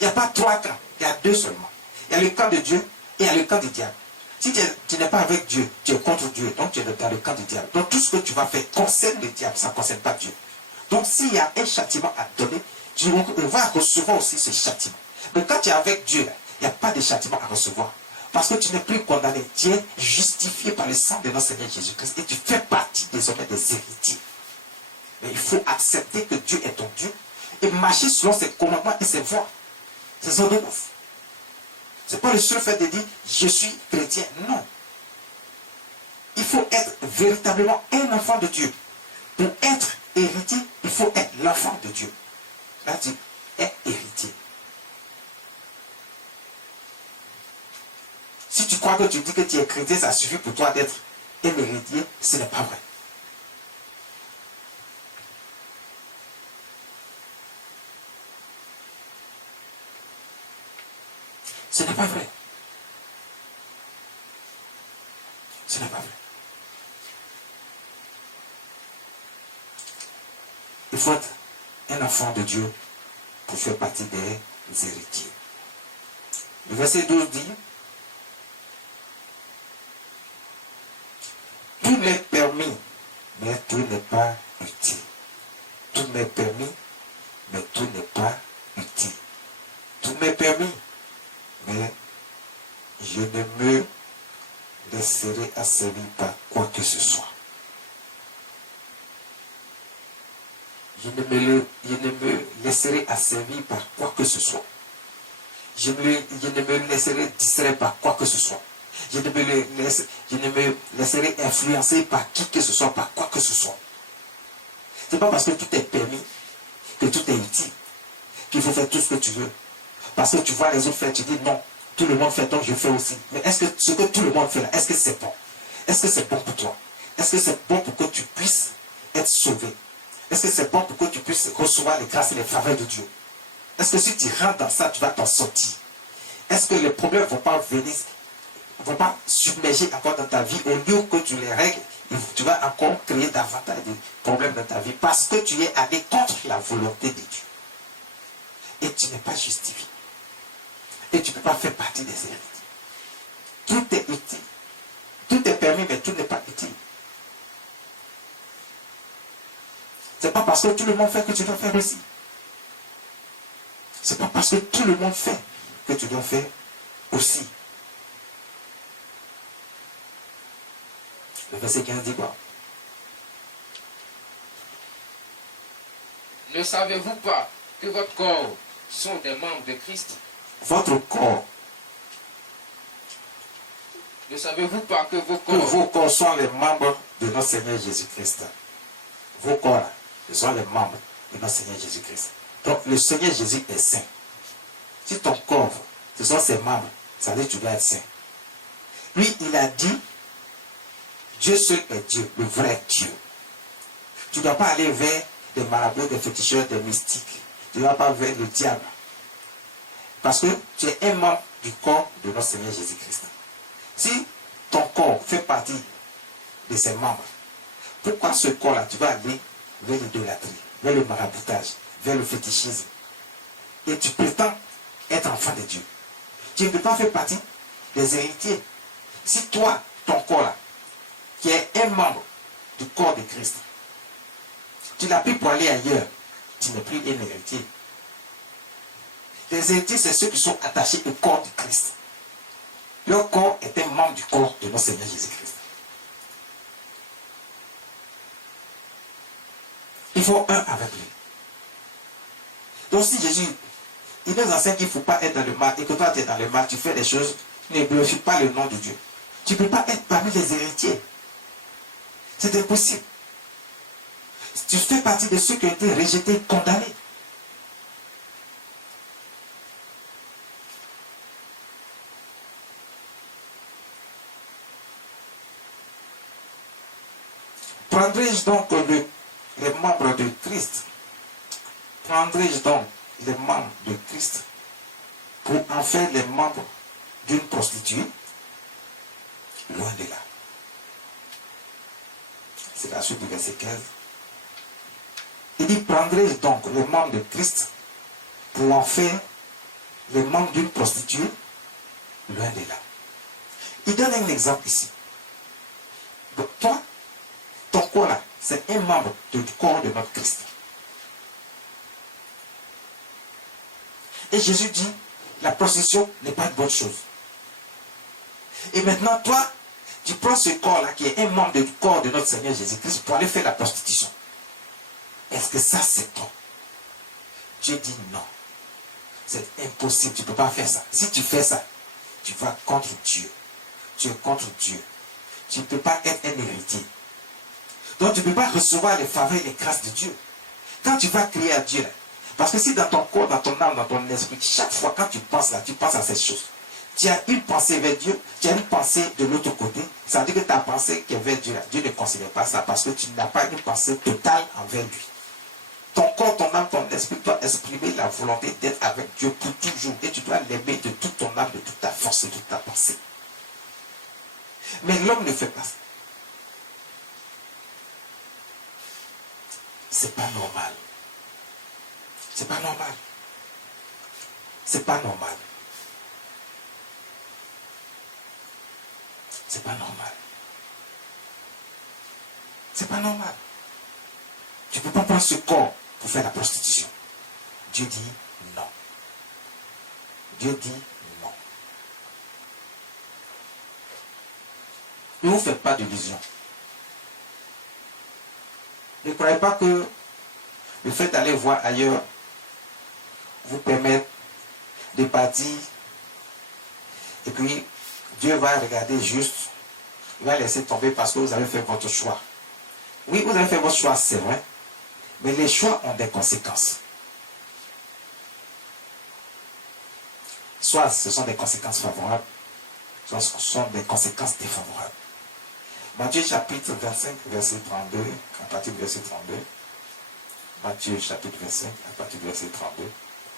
Il n'y a pas 3 camps, il y a 2 seulement. Il y a le camp de Dieu et il y a le camp du diable. Si tu n'es pas avec Dieu, tu es contre Dieu, donc tu es dans le camp du diable. Donc tout ce que tu vas faire concerne le diable, ça ne concerne pas Dieu. Donc s'il y a un châtiment à donner, tu vas recevoir aussi ce châtiment. Mais quand tu es avec Dieu, il n'y a pas de châtiment à recevoir. Parce que tu n'es plus condamné. Tu es justifié par le sang de notre Seigneur Jésus-Christ. Et tu fais partie désormais des héritiers. Mais il faut accepter que Dieu est ton Dieu et marcher selon ses commandements et ses voies, ses ordonnances. Ce n'est pas le seul fait de dire je suis chrétien. Non. Il faut être véritablement un enfant de Dieu. Pour être héritier, il faut être l'enfant de Dieu. Là, tu es héritier. Si tu crois que tu dis que tu es chrétien, ça suffit pour toi d'être un héritier, ce n'est pas vrai. Ce n'est pas vrai. Ce n'est pas vrai. Il faut être un enfant de Dieu pour faire partie des héritiers. Le verset 12 dit, tout m'est permis, mais tout n'est pas utile. Tout m'est permis, mais tout n'est pas utile. Tout m'est permis, mais je ne me laisserai asservir par quoi que ce soit. Je ne me laisserai asservir par quoi que ce soit. Je ne me laisserai distraire par quoi que ce soit. Je ne me laisserai influencer par qui que ce soit, par quoi que ce soit. Ce n'est pas parce que tout est permis que tout est utile, qu'il faut faire tout ce que tu veux. Parce que tu vois les autres faire, tu dis non, tout le monde fait, donc je fais aussi. Mais est-ce que ce que tout le monde fait là, est-ce que c'est bon? Est-ce que c'est bon pour toi? Est-ce que c'est bon pour que tu puisses être sauvé? Est-ce que c'est bon pour que tu puisses recevoir les grâces et les faveurs de Dieu? Est-ce que si tu rentres dans ça, tu vas t'en sortir? Est-ce que les problèmes ne vont pas venir, vont pas submerger encore dans ta vie au lieu que tu les règles? Tu vas encore créer davantage de problèmes dans ta vie parce que tu es allé contre la volonté de Dieu. Et tu n'es pas justifié. Et tu ne peux pas faire partie des héritiers. Tout est utile. Tout est permis, mais tout n'est pas utile. Ce n'est pas parce que tout le monde fait que tu dois faire aussi. Ce n'est pas parce que tout le monde fait que tu dois faire aussi. Le verset 15 dit quoi? Ne savez-vous pas que votre corps sont des membres de Christ? Votre corps. Ne savez-vous pas que Que vos corps sont les membres de notre Seigneur Jésus-Christ? Vos corps, ce sont les membres de notre Seigneur Jésus-Christ. Donc le Seigneur Jésus est saint. Si ton corps, ce sont ses membres, ça veut dire que tu dois être saint. Lui, il a dit, Dieu seul est Dieu, le vrai Dieu. Tu ne dois pas aller vers des marabouts, des féticheurs, des mystiques. Tu ne dois pas vers le diable. Parce que tu es un membre du corps de notre Seigneur Jésus-Christ. Si ton corps fait partie de ses membres, pourquoi ce corps-là, tu vas aller vers l'idolâtrie, vers le maraboutage, vers le fétichisme, et tu prétends être enfant de Dieu? Tu ne peux pas faire partie des héritiers. Si toi, ton corps-là, qui est un membre du corps de Christ, tu l'as pris pour aller ailleurs, tu n'es plus un héritier. Les héritiers, c'est ceux qui sont attachés au corps du Christ. Leur corps est un membre du corps de notre Seigneur Jésus-Christ. Il faut un avec lui. Donc si Jésus, il nous enseigne qu'il ne faut pas être dans le mal, et que toi tu es dans le mal, tu fais des choses, ne glorifie pas le nom de Dieu. Tu ne peux pas être parmi les héritiers. C'est impossible. Tu fais partie de ceux qui ont été rejetés, condamnés. Prendrai-je donc les membres de Christ? Prendrai-je donc les membres de Christ pour en faire les membres d'une prostituée? Loin de là. C'est la suite du verset 15. Il dit, prendrai-je donc les membres de Christ pour en faire les membres d'une prostituée? Loin de là. Il donne un exemple ici. Donc toi, ton corps là, c'est un membre du corps de notre Christ. Et Jésus dit, la prostitution n'est pas une bonne chose. Et maintenant, toi, tu prends ce corps-là, qui est un membre du corps de notre Seigneur Jésus-Christ, pour aller faire la prostitution. Est-ce que ça, c'est toi? Dieu dit non. C'est impossible, tu ne peux pas faire ça. Si tu fais ça, tu vas contre Dieu. Tu es contre Dieu. Tu ne peux pas être un héritier. Donc tu ne peux pas recevoir les faveurs et les grâces de Dieu. Quand tu vas crier à Dieu, parce que si dans ton corps, dans ton âme, dans ton esprit, chaque fois quand tu penses là, tu penses à cette chose. Tu as une pensée vers Dieu, tu as une pensée de l'autre côté. Ça veut dire que ta pensée qui est vers Dieu, là, Dieu ne considère pas ça parce que tu n'as pas une pensée totale envers lui. Ton corps, ton âme, ton esprit doit exprimer la volonté d'être avec Dieu pour toujours. Et tu dois l'aimer de toute ton âme, de toute ta force, de toute ta pensée. Mais l'homme ne fait pas ça. C'est pas normal. C'est pas normal. C'est pas normal. C'est pas normal. C'est pas normal. Tu ne peux pas prendre ce corps pour faire la prostitution. Dieu dit non. Dieu dit non. Ne vous faites pas d'illusions. Ne croyez pas que le fait d'aller voir ailleurs vous permet de partir et puis Dieu va regarder juste, il va laisser tomber parce que vous avez fait votre choix. Oui, vous avez fait votre choix, c'est vrai, mais les choix ont des conséquences. Soit ce sont des conséquences favorables, soit ce sont des conséquences défavorables. Matthieu chapitre 25, verset 32, à partir du verset 32. Matthieu chapitre 25, à partir du verset 32.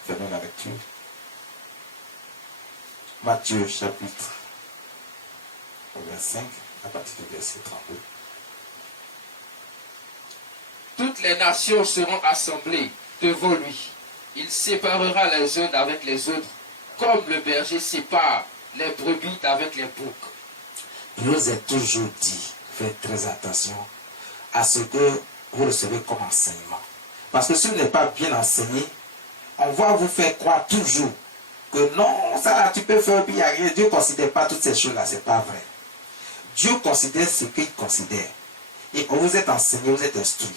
Fermez la lecture. Matthieu chapitre 25, à partir du verset 32. Toutes les nations seront assemblées devant lui. Il séparera les uns avec les autres, comme le berger sépare les brebis d'avec les boucs. Je vous ai toujours dit, faites très attention à ce que vous recevez comme enseignement. Parce que si vous n'êtes pas bien enseigné, on va vous faire croire toujours que non, ça là, tu peux faire bien rien. Dieu ne considère pas toutes ces choses-là, c'est pas vrai. Dieu considère ce qu'il considère. Et on vous est enseigné, vous êtes instruit.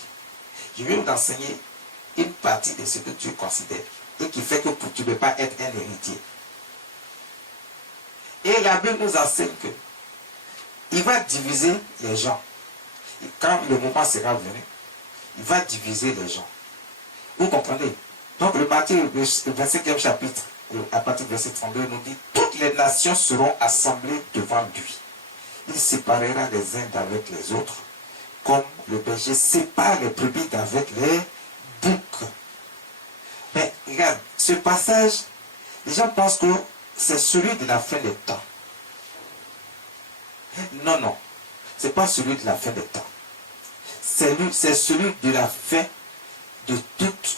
Je vais vous enseigner une partie de ce que Dieu considère et qui fait que tu ne peux pas être un héritier. Et la Bible nous enseigne que il va diviser les gens. Et quand le moment sera venu, il va diviser les gens. Vous comprenez? Donc le Matthieu, le 25e chapitre, à partir du verset 32, nous dit, toutes les nations seront assemblées devant lui. Il séparera les uns d'avec les autres, comme le berger sépare les brebis d'avec les boucs. Mais regarde, ce passage, les gens pensent que c'est celui de la fin des temps. Non, non. Ce n'est pas celui de la fin des temps. C'est celui de la fin de toute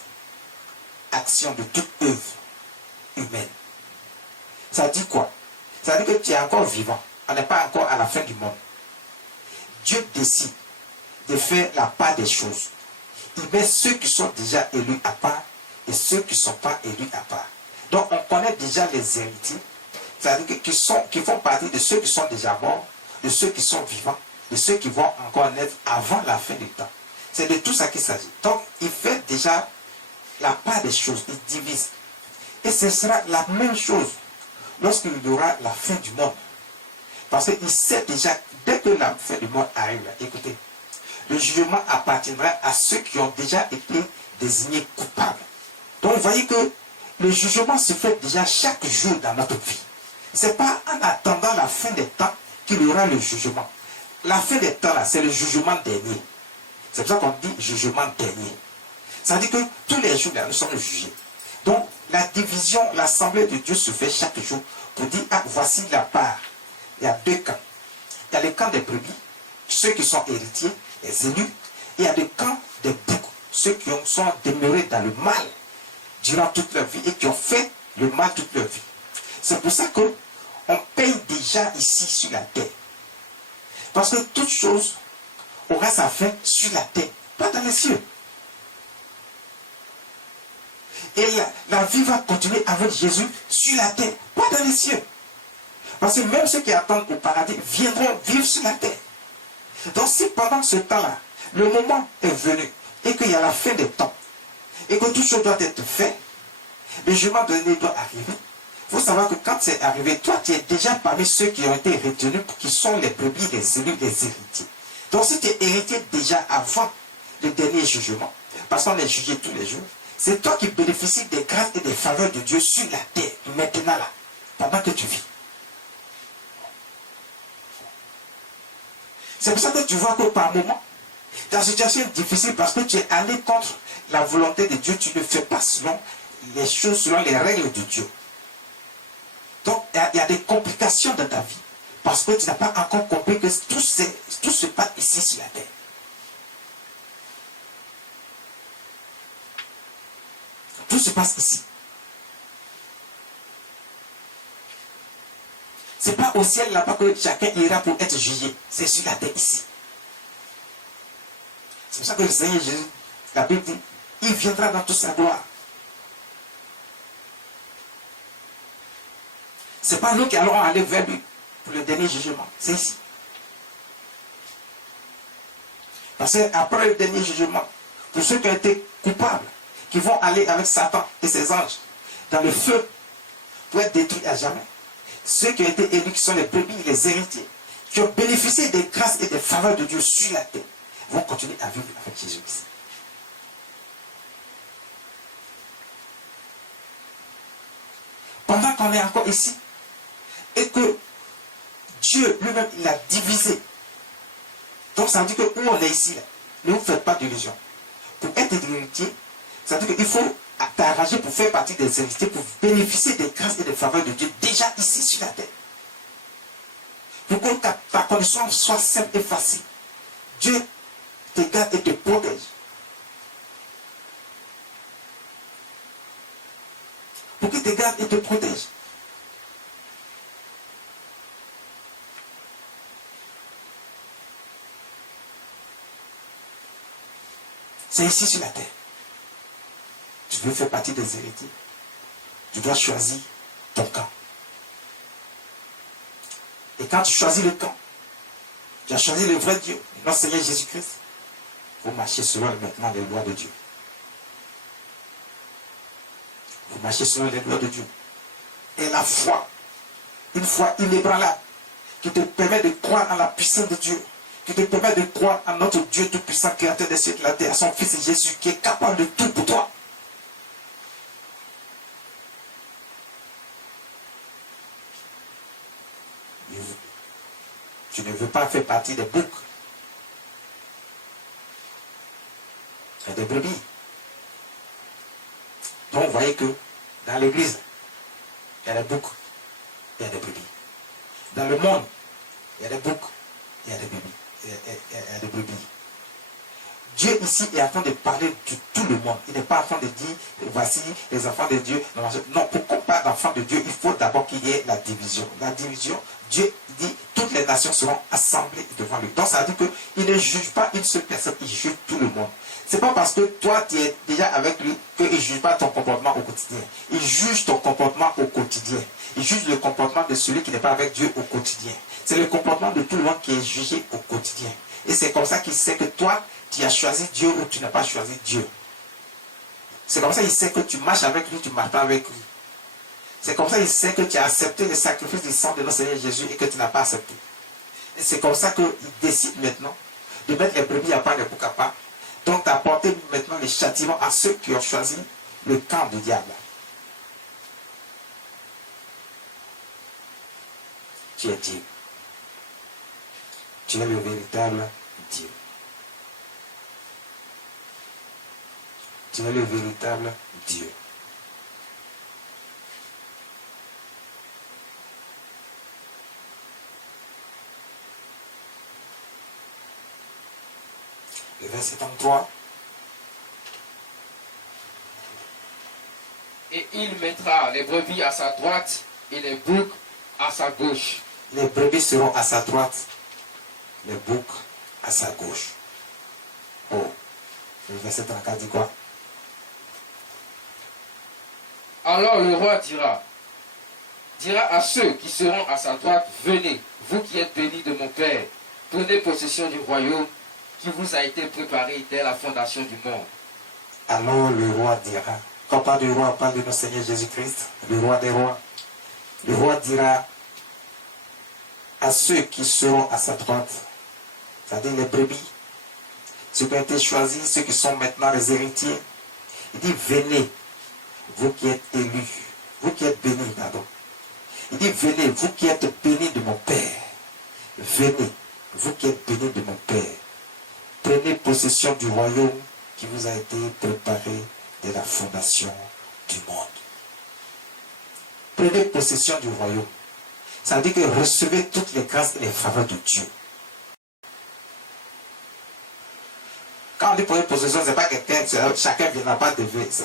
action, de toute œuvre humaine. Ça dit quoi? Ça dit que tu es encore vivant. On n'est pas encore à la fin du monde. Dieu décide de faire la part des choses. Il met ceux qui sont déjà élus à part et ceux qui ne sont pas élus à part. Donc on connaît déjà les héritiers, c'est-à-dire qui font partie de ceux qui sont déjà morts, de ceux qui sont vivants, de ceux qui vont encore naître avant la fin du temps. C'est de tout ça qu'il s'agit. Donc il fait déjà la part des choses, il divise. Et ce sera la même chose lorsqu'il y aura la fin du monde. Parce qu'il sait déjà, dès que la fin du monde arrive, écoutez, le jugement appartiendra à ceux qui ont déjà été désignés coupables. Donc vous voyez que le jugement se fait déjà chaque jour dans notre vie. Ce n'est pas en attendant la fin des temps qu'il y aura le jugement. La fin des temps, là, c'est le jugement dernier. C'est pour ça qu'on dit jugement dernier. Ça veut dire que tous les jours, là, nous sommes jugés. Donc, la division, l'assemblée de Dieu se fait chaque jour pour dire, ah, voici la part. Il y a deux camps. Il y a le camp des brebis, ceux qui sont héritiers, les élus. Et il y a le camp des boucs, ceux qui sont demeurés dans le mal durant toute leur vie et qui ont fait le mal toute leur vie. C'est pour ça qu'on paye déjà ici sur la terre. Parce que toute chose aura sa fin sur la terre, pas dans les cieux. Et la vie va continuer avec Jésus sur la terre, pas dans les cieux. Parce que même ceux qui attendent au paradis viendront vivre sur la terre. Donc si pendant ce temps-là, le moment est venu et qu'il y a la fin des temps, et que tout chose doit être fait, le jugement donné doit arriver. Il faut savoir que quand c'est arrivé, toi tu es déjà parmi ceux qui ont été retenus, qui sont les brebis, les élus, les héritiers. Donc si tu es héritier déjà avant le dernier jugement, parce qu'on est jugé tous les jours, c'est toi qui bénéficies des grâces et des faveurs de Dieu sur la terre, maintenant là, pendant que tu vis. C'est pour ça que tu vois que par moment, ta situation est difficile parce que tu es allé contre la volonté de Dieu, tu ne fais pas selon les choses, selon les règles de Dieu. Donc, il y a des complications dans ta vie parce que tu n'as pas encore compris que tout se passe ici sur la terre. Tout se passe ici. Ce n'est pas au ciel là-bas que chacun ira pour être jugé. C'est sur la terre ici. C'est pour ça que le Seigneur Jésus, la Bible dit, il viendra dans toute sa gloire. Ce n'est pas nous qui allons aller vers lui pour le dernier jugement. C'est ici. Parce qu'après le dernier jugement, pour ceux qui ont été coupables, qui vont aller avec Satan et ses anges dans le feu pour être détruits à jamais. Ceux qui ont été élus, qui sont les brebis, les héritiers, qui ont bénéficié des grâces et des faveurs de Dieu sur la terre, vont continuer à vivre avec Jésus-Christ. Pendant qu'on est encore ici, et que Dieu lui-même, il a divisé. Donc ça veut dire que où on est ici, là, ne vous faites pas d'illusions. Pour être héritier, ça veut dire qu'il faut t'arranger pour faire partie des héritiers, pour bénéficier des grâces et des faveurs de Dieu déjà ici sur la terre. Pour que ta condition soit simple et facile. Dieu te garde et te protège. Pour qu'il te garde et te protège. C'est ici sur la terre. Tu veux faire partie des héritiers. Tu dois choisir ton camp. Et quand tu choisis le camp, tu as choisi le vrai Dieu, notre Seigneur Jésus-Christ, vous marchez selon maintenant les lois de Dieu. Vous marchez selon les lois de Dieu. Et la foi, une foi inébranlable, qui te permet de croire en la puissance de Dieu, qui te permet de croire en notre Dieu tout-puissant, créateur des cieux et de la terre, à son Fils Jésus, qui est capable de tout pour toi. Tu ne veux pas faire partie des boucs et des brebis. Donc vous voyez que dans l'église, il y a des boucs et il y a des brebis. Dans le monde, Il y a des boucs, il y a des bébés, il y a des brebis. Dieu ici est en train de parler de tout le monde. Il n'est pas en train de dire, voici les enfants de Dieu. Non, pour qu'on parle d'enfants de Dieu, il faut d'abord qu'il y ait la division. La division, Dieu dit, toutes les nations seront assemblées devant lui. Donc ça veut dire qu'il ne juge pas une seule personne, il juge tout le monde. C'est pas parce que toi, tu es déjà avec lui qu'il ne juge pas ton comportement au quotidien. Il juge ton comportement au quotidien. Il juge le comportement de celui qui n'est pas avec Dieu au quotidien. C'est le comportement de tout le monde qui est jugé au quotidien. Et c'est comme ça qu'il sait que toi, tu as choisi Dieu ou tu n'as pas choisi Dieu. C'est comme ça qu'il sait que tu marches avec lui, tu ne marches pas avec lui. C'est comme ça qu'il sait que tu as accepté le sacrifice du sang de notre Seigneur Jésus et que tu n'as pas accepté. Et c'est comme ça qu'il décide maintenant de mettre les brebis à part, les boucs à part. Donc d'apporter maintenant les châtiments à ceux qui ont choisi le camp du diable. Tu es Dieu. Tu es le véritable Dieu. Tu es le véritable Dieu. Le verset 33. Et il mettra les brebis à sa droite et les boucs à sa gauche. Les brebis seront à sa droite, les boucs à sa gauche. Oh, le verset 34 dit quoi? Alors le roi dira à ceux qui seront à sa droite, venez, vous qui êtes bénis de mon Père, prenez possession du royaume qui vous a été préparé dès la fondation du monde. Alors le roi dira, quand on parle du roi, on parle de notre Seigneur Jésus-Christ, le roi des rois. Le roi dira à ceux qui seront à sa droite, c'est-à-dire les brebis, ceux qui ont été choisis, ceux qui sont maintenant les héritiers, il dit, venez, vous qui êtes élus, vous qui êtes bénis, pardon. Il dit, venez, vous qui êtes bénis de mon Père. Venez, vous qui êtes bénis de mon Père. Prenez possession du royaume qui vous a été préparé dès la fondation du monde. Prenez possession du royaume. Ça veut dire que recevez toutes les grâces et les faveurs de Dieu. Quand on dit prenez possession, ce n'est pas quelqu'un, chacun ne viendra pas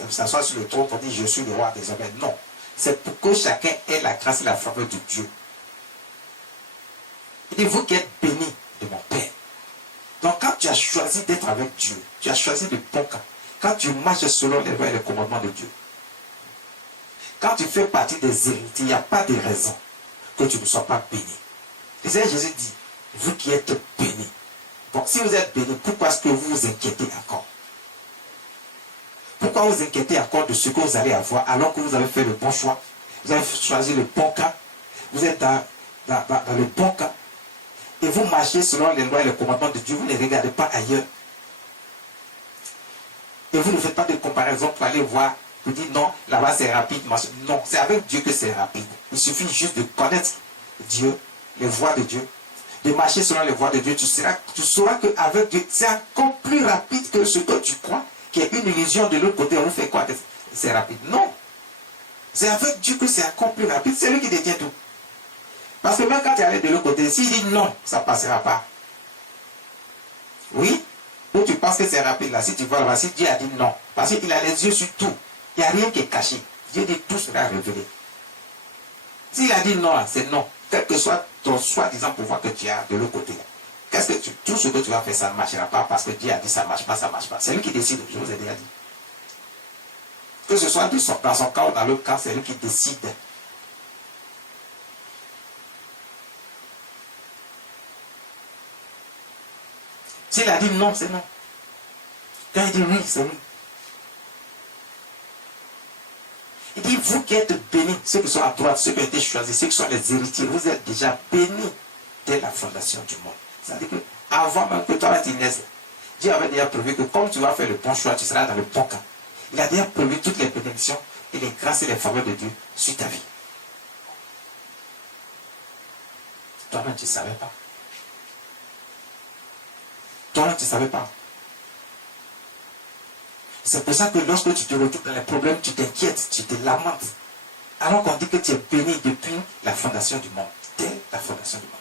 s'asseoir sur le trône pour dire je suis le roi désormais. Non. C'est pour que chacun ait la grâce et la faveur de Dieu. Il dit, vous qui êtes bénis de mon Père. Donc quand tu as choisi d'être avec Dieu, tu as choisi le bon camp. Quand tu marches selon les lois et les commandements de Dieu. Quand tu fais partie des héritiers, il n'y a pas de raison que tu ne sois pas béni. Le Seigneur Jésus dit, vous qui êtes bénis. Bon, si vous êtes bénis, pourquoi est-ce que vous vous inquiétez encore? Pourquoi vous inquiétez encore de ce que vous allez avoir alors que vous avez fait le bon choix? Vous avez choisi le bon camp. Vous êtes dans le bon camp. Et vous marchez selon les lois et les commandements de Dieu. Vous ne regardez pas ailleurs. Et vous ne faites pas de comparaison pour aller voir. Vous dites non, là-bas c'est rapide. Non, c'est avec Dieu que c'est rapide. Il suffit juste de connaître Dieu, les voies de Dieu, de marcher selon les voies de Dieu. Tu sauras qu'avec Dieu, c'est encore plus rapide que ce que tu crois, qu'il y a une illusion de l'autre côté. On fait quoi? C'est rapide. Non. C'est avec Dieu que c'est encore plus rapide. C'est lui qui détient tout. Parce que même quand tu arrives de l'autre côté, s'il dit non, ça ne passera pas. Oui? Ou tu penses que c'est rapide là, si tu vois là-bas, si Dieu a dit non, parce qu'il a les yeux sur tout, il n'y a rien qui est caché. Dieu dit tout sera révélé. S'il a dit non, c'est non. Quel que soit ton soi-disant pouvoir que tu as de l'autre côté, tout ce que tu vas faire, ça ne marchera pas parce que Dieu a dit ça ne marche pas, ça ne marche pas. C'est lui qui décide, je vous ai déjà dit. Que ce soit dans son cas ou dans l'autre cas, c'est lui qui décide. S'il a dit non, c'est non. Quand il dit oui, c'est oui. Il dit, vous qui êtes bénis, ceux qui sont à droite, ceux qui ont été choisis, ceux qui sont les héritiers, vous êtes déjà bénis dès la fondation du monde. C'est-à-dire qu'avant même que toi tu naisses, Dieu avait déjà prévu que comme tu vas faire le bon choix, tu seras dans le bon camp. Il a déjà prévu toutes les bénédictions et les grâces et les faveurs de Dieu sur ta vie. Toi-même, tu ne savais pas. Toi-même, tu ne savais pas. C'est pour ça que lorsque tu te retrouves dans les problèmes, tu t'inquiètes, tu te lamentes. Alors qu'on dit que tu es béni depuis la fondation du monde. Dès la fondation du monde.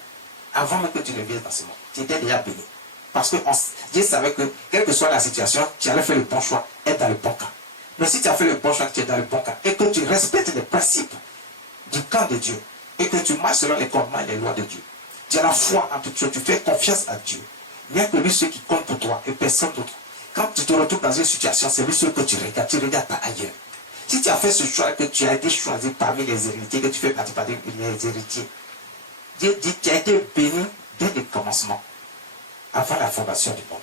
avant même que tu ne viennes dans ce monde, tu étais déjà béni. Parce que Dieu savait que, quelle que soit la situation, tu allais faire le bon choix, être dans le bon camp. Mais si tu as fait le bon choix, tu es dans le bon camp, et que tu respectes les principes du camp de Dieu, et que tu marches selon les commandements et les lois de Dieu, tu as la foi en toute chose, tu fais confiance à Dieu. Il n'y a que lui ce qui compte pour toi, et personne d'autre. Quand tu te retrouves dans une situation, c'est lui ce que tu regardes pas ailleurs. Si tu as fait ce choix, que tu as été choisi parmi les héritiers, que tu fais partie des héritiers, Dieu dit que tu as été béni dès le commencement, avant la fondation du monde.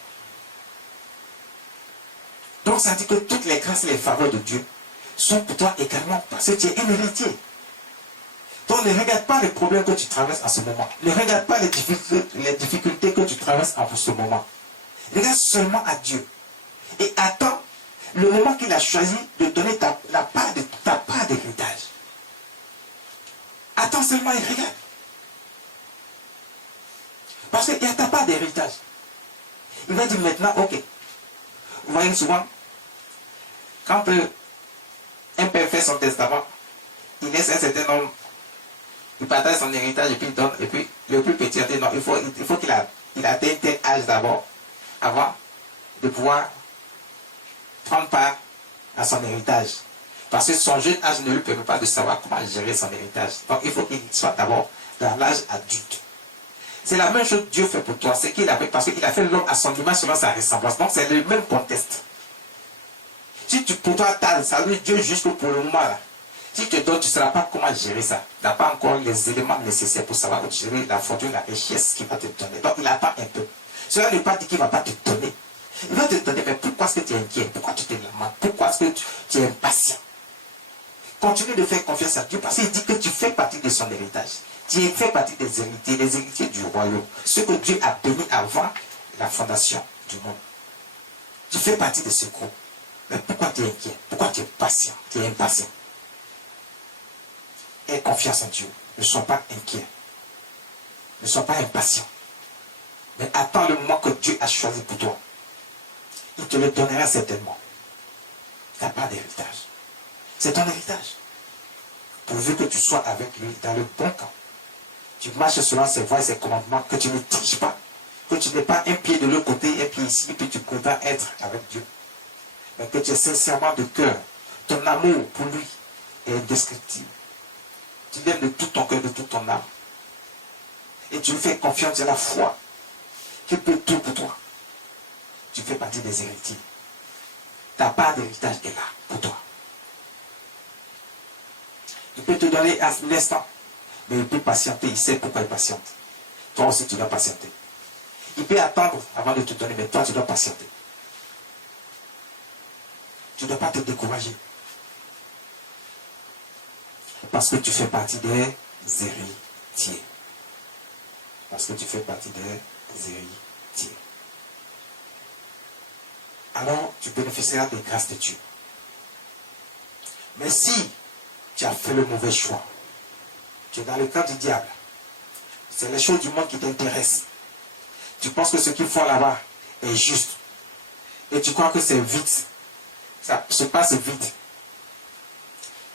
Donc ça dit que toutes les grâces et les faveurs de Dieu sont pour toi également parce que tu es un héritier. Donc ne regarde pas les problèmes que tu traverses en ce moment. Ne regarde pas les difficultés que tu traverses en ce moment. Regarde seulement à Dieu. Et attends le moment qu'il a choisi de donner ta part d'héritage. Attends seulement et regarde. Parce qu'il y a ta part d'héritage. Il va dire maintenant, ok. Vous voyez souvent, quand un père fait son testament, il laisse un certain nombre, il partage son héritage et puis il donne, et puis le plus petit dit non, il faut qu'il atteigne tel âge d'abord, avant de pouvoir prendre part à son héritage. Parce que son jeune âge ne lui permet pas de savoir comment gérer son héritage. Donc il faut qu'il soit d'abord dans l'âge adulte. C'est la même chose que Dieu fait pour toi. C'est qu'il a fait, parce qu'il a fait l'homme à son image selon sa ressemblance. Donc c'est le même contexte. Si tu pour toi t'as salut Dieu juste pour le moment là. Si tu te donnes, tu ne sauras pas comment gérer ça. Tu n'as pas encore les éléments nécessaires pour savoir gérer la fortune, la richesse qu'il va te donner. Donc il attend un peu. Cela ne veut pas dire qu'il ne va pas te donner. Il va te donner, mais pourquoi est-ce que tu es inquiet? Pourquoi tu te lamentes? Pourquoi est-ce que tu es impatient? Continue de faire confiance à Dieu parce qu'il dit que tu fais partie de son héritage. Tu fais partie des héritiers, les héritiers du royaume. Ce que Dieu a béni avant la fondation du monde. Tu fais partie de ce groupe. Mais pourquoi tu es inquiet? Pourquoi tu es patient? Tu es impatient? Aie confiance en Dieu. Ne sois pas inquiet. Ne sois pas impatient. Mais attends le moment que Dieu a choisi pour toi. Il te le donnera certainement. Tu n'as pas d'héritage. C'est ton héritage. Pourvu que tu sois avec lui dans le bon camp. Tu marches selon ses voies et ses commandements, que tu ne triches pas, que tu n'aies pas un pied de l'autre côté, un pied ici, et puis tu prétends être avec Dieu. Mais que tu es sincèrement de cœur. Ton amour pour lui est indescriptible. Tu l'aimes de tout ton cœur, de toute ton âme. Et tu lui fais confiance à la foi qu'il peut tout pour toi. Tu fais partie des héritiers. Ta part d'héritage est là pour toi. Il peut te donner à l'instant, mais il peut patienter. Il sait pourquoi il patiente. Toi aussi, tu dois patienter. Il peut attendre avant de te donner, mais toi, tu dois patienter. Tu ne dois pas te décourager. Parce que tu fais partie des héritiers. Parce que tu fais partie des héritiers. Alors, tu bénéficieras des grâces de Dieu. Mais si tu as fait le mauvais choix, tu es dans le camp du diable, c'est les choses du monde qui t'intéressent. Tu penses que ce qu'ils font là-bas est juste. Et tu crois que c'est vite. Ça se passe vite.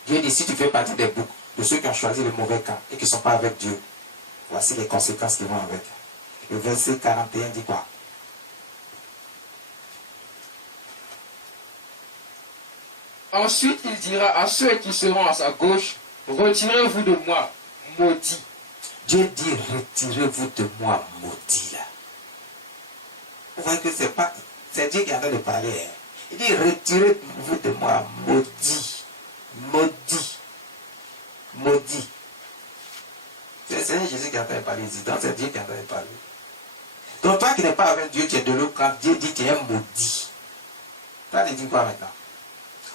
Dieu dit, si tu fais partie des boucs, de ceux qui ont choisi le mauvais camp et qui ne sont pas avec Dieu, voici les conséquences qui vont avec. Le verset 41 dit quoi? Ensuite, il dira à ceux qui seront à sa gauche, retirez-vous de moi, maudits. Dieu dit, retirez-vous de moi, maudits. Vous voyez que c'est Dieu qui est en train de parler. Hein. Il dit, retirez-vous de moi, maudits. Maudits. Maudits. C'est Jésus qui est en train de parler ici. Donc c'est Dieu qui est en train de parler. Donc toi qui n'es pas avec Dieu, tu es de l'autre camp. Dieu dit que tu es un maudit. Toi, tu dis quoi maintenant?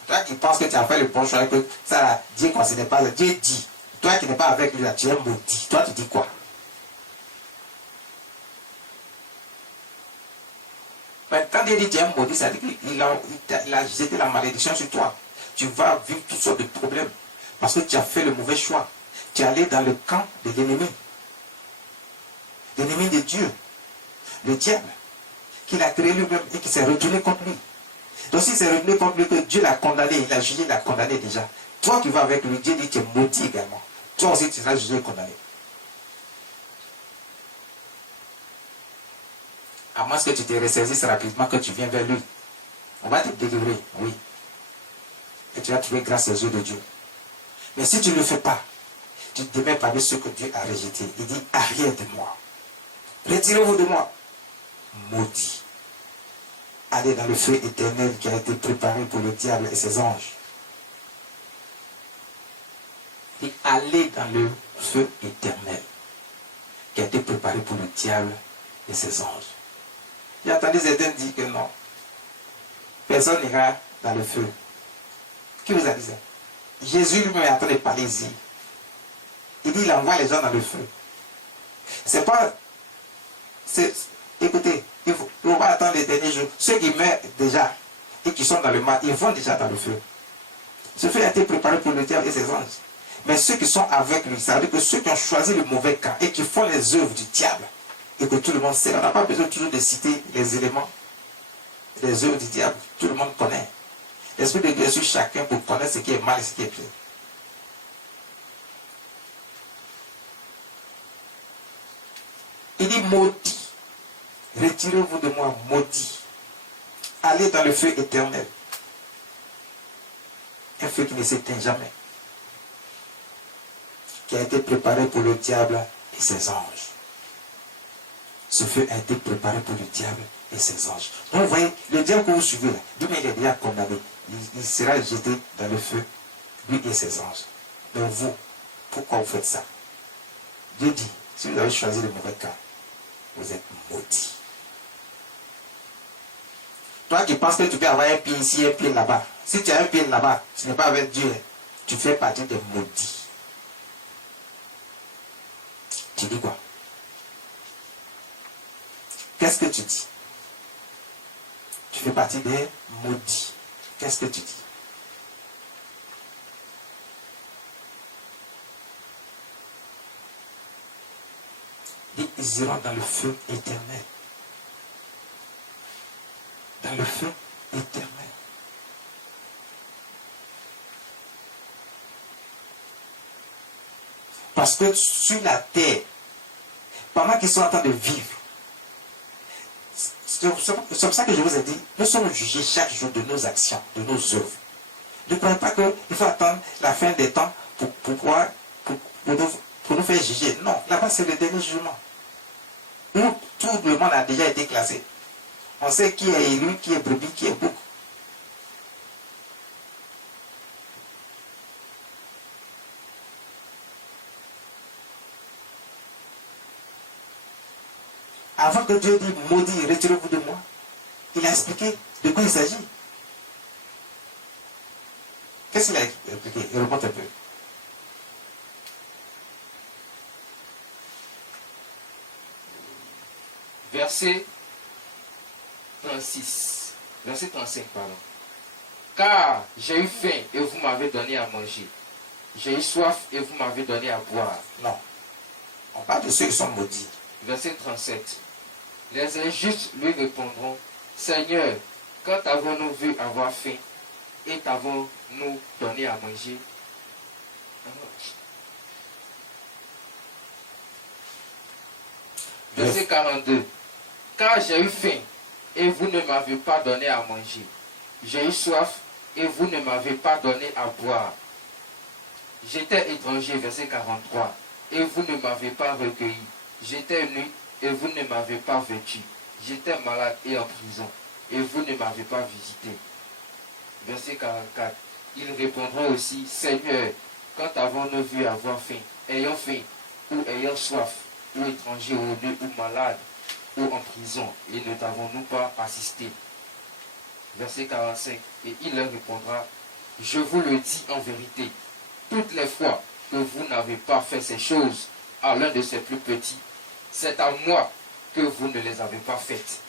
Toi qui penses que tu as fait le bon choix et que ça, là, Dieu ne considère pas. Dieu dit, toi qui n'es pas avec lui, là, tu es un maudit. Toi, tu dis quoi? Mais quand Dieu dit que tu es un maudit, ça veut dire qu'il a jeté la malédiction sur toi. Tu vas vivre toutes sortes de problèmes. Parce que tu as fait le mauvais choix. Tu es allé dans le camp de l'ennemi. L'ennemi de Dieu. Le diable. Qu'il a créé lui-même et qui s'est retourné contre lui. Donc s'il s'est retourné contre lui, que Dieu l'a condamné, il a jugé, il l'a condamné déjà. Toi qui vas avec lui, Dieu dit que tu es maudit également. Toi aussi tu seras jugé et condamné. À moins que tu te ressaisisses rapidement, que tu viens vers lui. On va te délivrer, oui. Et tu vas trouver grâce aux yeux de Dieu. Mais si tu ne le fais pas, tu te mets parmi ceux que Dieu a rejetés. Il dit, arrière de moi. Retirez-vous de moi. Maudit. Allez dans le feu éternel qui a été préparé pour le diable et ses anges. Et allez dans le feu éternel qui a été préparé pour le diable et ses anges. J'ai entendu certains dire que non. Personne n'ira dans le feu. Qui vous a dit ça? Jésus lui-même est en train de parler ici. Il dit il envoie les gens dans le feu. C'est pas... Écoutez, on va attendre les derniers jours. Ceux qui meurent déjà et qui sont dans le mal, ils vont déjà dans le feu. Ce feu a été préparé pour le diable et ses anges. Mais ceux qui sont avec lui, ça veut dire que ceux qui ont choisi le mauvais camp et qui font les œuvres du diable, et que tout le monde sait, on n'a pas besoin toujours de citer les éléments, les œuvres du diable, tout le monde connaît. L'Esprit de Dieu est sur chacun pour connaître ce qui est mal et ce qui est bien. Il dit maudit, retirez-vous de moi, maudit. Allez dans le feu éternel. Un feu qui ne s'éteint jamais. Qui a été préparé pour le diable et ses anges. Ce feu a été préparé pour le diable et ses anges. Donc vous voyez, le diable que vous suivez là, lui-même il est déjà condamné. Il sera jeté dans le feu, lui et ses anges. Mais vous, pourquoi vous faites ça? Dieu dit, si vous avez choisi le mauvais camp, vous êtes maudits. Toi qui penses que tu peux avoir un pied ici, un pied là-bas. Si tu as un pied là-bas, ce n'est pas avec Dieu. Tu fais partie des maudits. Tu dis quoi? Qu'est-ce que tu dis? Tu fais partie des maudits. Qu'est-ce que tu dis? Ils iront dans le feu éternel. Dans le feu éternel. Parce que sur la terre, pendant qu'ils sont en train de vivre, c'est pour ça que je vous ai dit, nous sommes jugés chaque jour de nos actions, de nos œuvres. Ne croyez pas qu'il faut attendre la fin des temps pour nous faire juger. Non, là-bas c'est le dernier jugement. Où tout le monde a déjà été classé. On sait qui est élu, qui est brebis, qui est bouc. Avant que Dieu dise maudit, retirez-vous de moi, il a expliqué de quoi il s'agit. Qu'est-ce qu'il a expliqué? Il remonte un peu. Verset 36. Verset 35, pardon. Car j'ai eu faim et vous m'avez donné à manger. J'ai eu soif et vous m'avez donné à boire. Non. On parle de ceux qui sont maudits. Verset 37. Les injustes lui répondront, Seigneur, quand avons-nous vu avoir faim et t'avons-nous donné à manger? Verset 42. Car j'ai eu faim et vous ne m'avez pas donné à manger. J'ai eu soif et vous ne m'avez pas donné à boire. J'étais étranger, verset 43, et vous ne m'avez pas recueilli. J'étais nu et vous ne m'avez pas vêtu. J'étais malade et en prison, et vous ne m'avez pas visité. Verset 44. Ils répondront aussi, Seigneur, quand avons-nous vu avoir faim, ayant faim, ou ayant soif, ou étranger, ou nu, ou malade, ou en prison, et ne t'avons-nous pas assisté? Verset 45. Et il leur répondra, je vous le dis en vérité, toutes les fois que vous n'avez pas fait ces choses à l'un de ces plus petits, c'est à moi que vous ne les avez pas faites.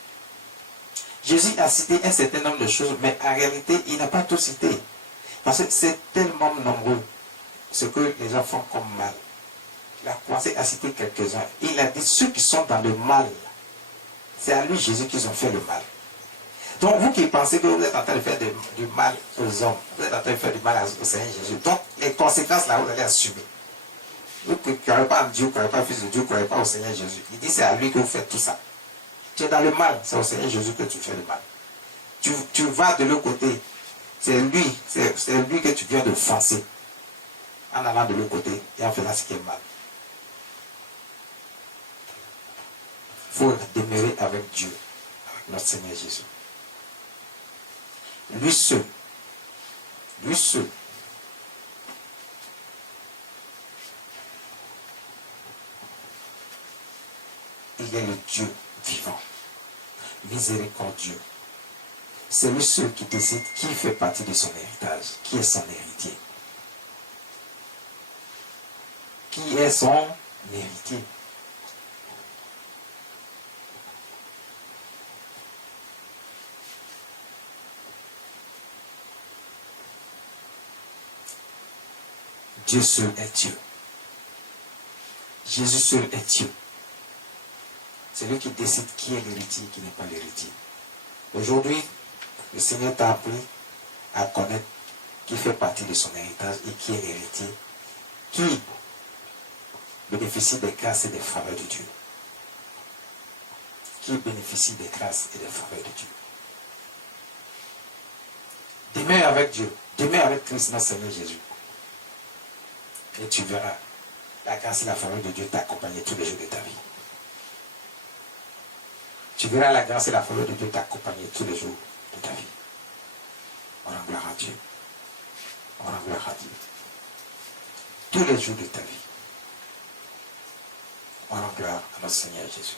Jésus a cité un certain nombre de choses, mais en réalité, il n'a pas tout cité. Parce que c'est tellement nombreux ce que les gens font comme mal. Il a commencé à citer quelques-uns. Il a dit ceux qui sont dans le mal, c'est à lui Jésus qu'ils ont fait le mal. Donc vous qui pensez que vous êtes en train de faire du mal aux hommes, vous êtes en train de faire du mal au Seigneur Jésus. Donc les conséquences là, vous allez assumer. Vous ne croyez pas en Dieu, vous ne croyez pas au Fils de Dieu, vous ne croyez pas au Seigneur Jésus. Il dit c'est à lui que vous faites tout ça. Tu es dans le mal, c'est au Seigneur Jésus que tu fais le mal. Tu vas de l'autre côté, c'est lui que tu viens de foncer en allant de l'autre côté et en faisant ce qui est mal. Il faut demeurer avec Dieu, avec notre Seigneur Jésus. Lui seul, il est le Dieu vivant, miséricordieux. C'est lui seul qui décide qui fait partie de son héritage, qui est son héritier. Qui est son héritier? Dieu seul est Dieu. Jésus seul est Dieu. C'est lui qui décide qui est l'héritier et qui n'est pas l'héritier. Aujourd'hui, le Seigneur t'a appris à connaître qui fait partie de son héritage et qui est l'héritier, qui bénéficie des grâces et des faveurs de Dieu. Qui bénéficie des grâces et des faveurs de Dieu. Demeure avec Dieu, demeure avec Christ, notre Seigneur Jésus. Et tu verras la grâce et la faveur de Dieu t'accompagner tous les jours de ta vie. Tu verras la grâce et la faveur de Dieu t'accompagner tous les jours de ta vie. On rend gloire à Dieu. On rend gloire à Dieu. Tous les jours de ta vie. On rend gloire à notre Seigneur Jésus.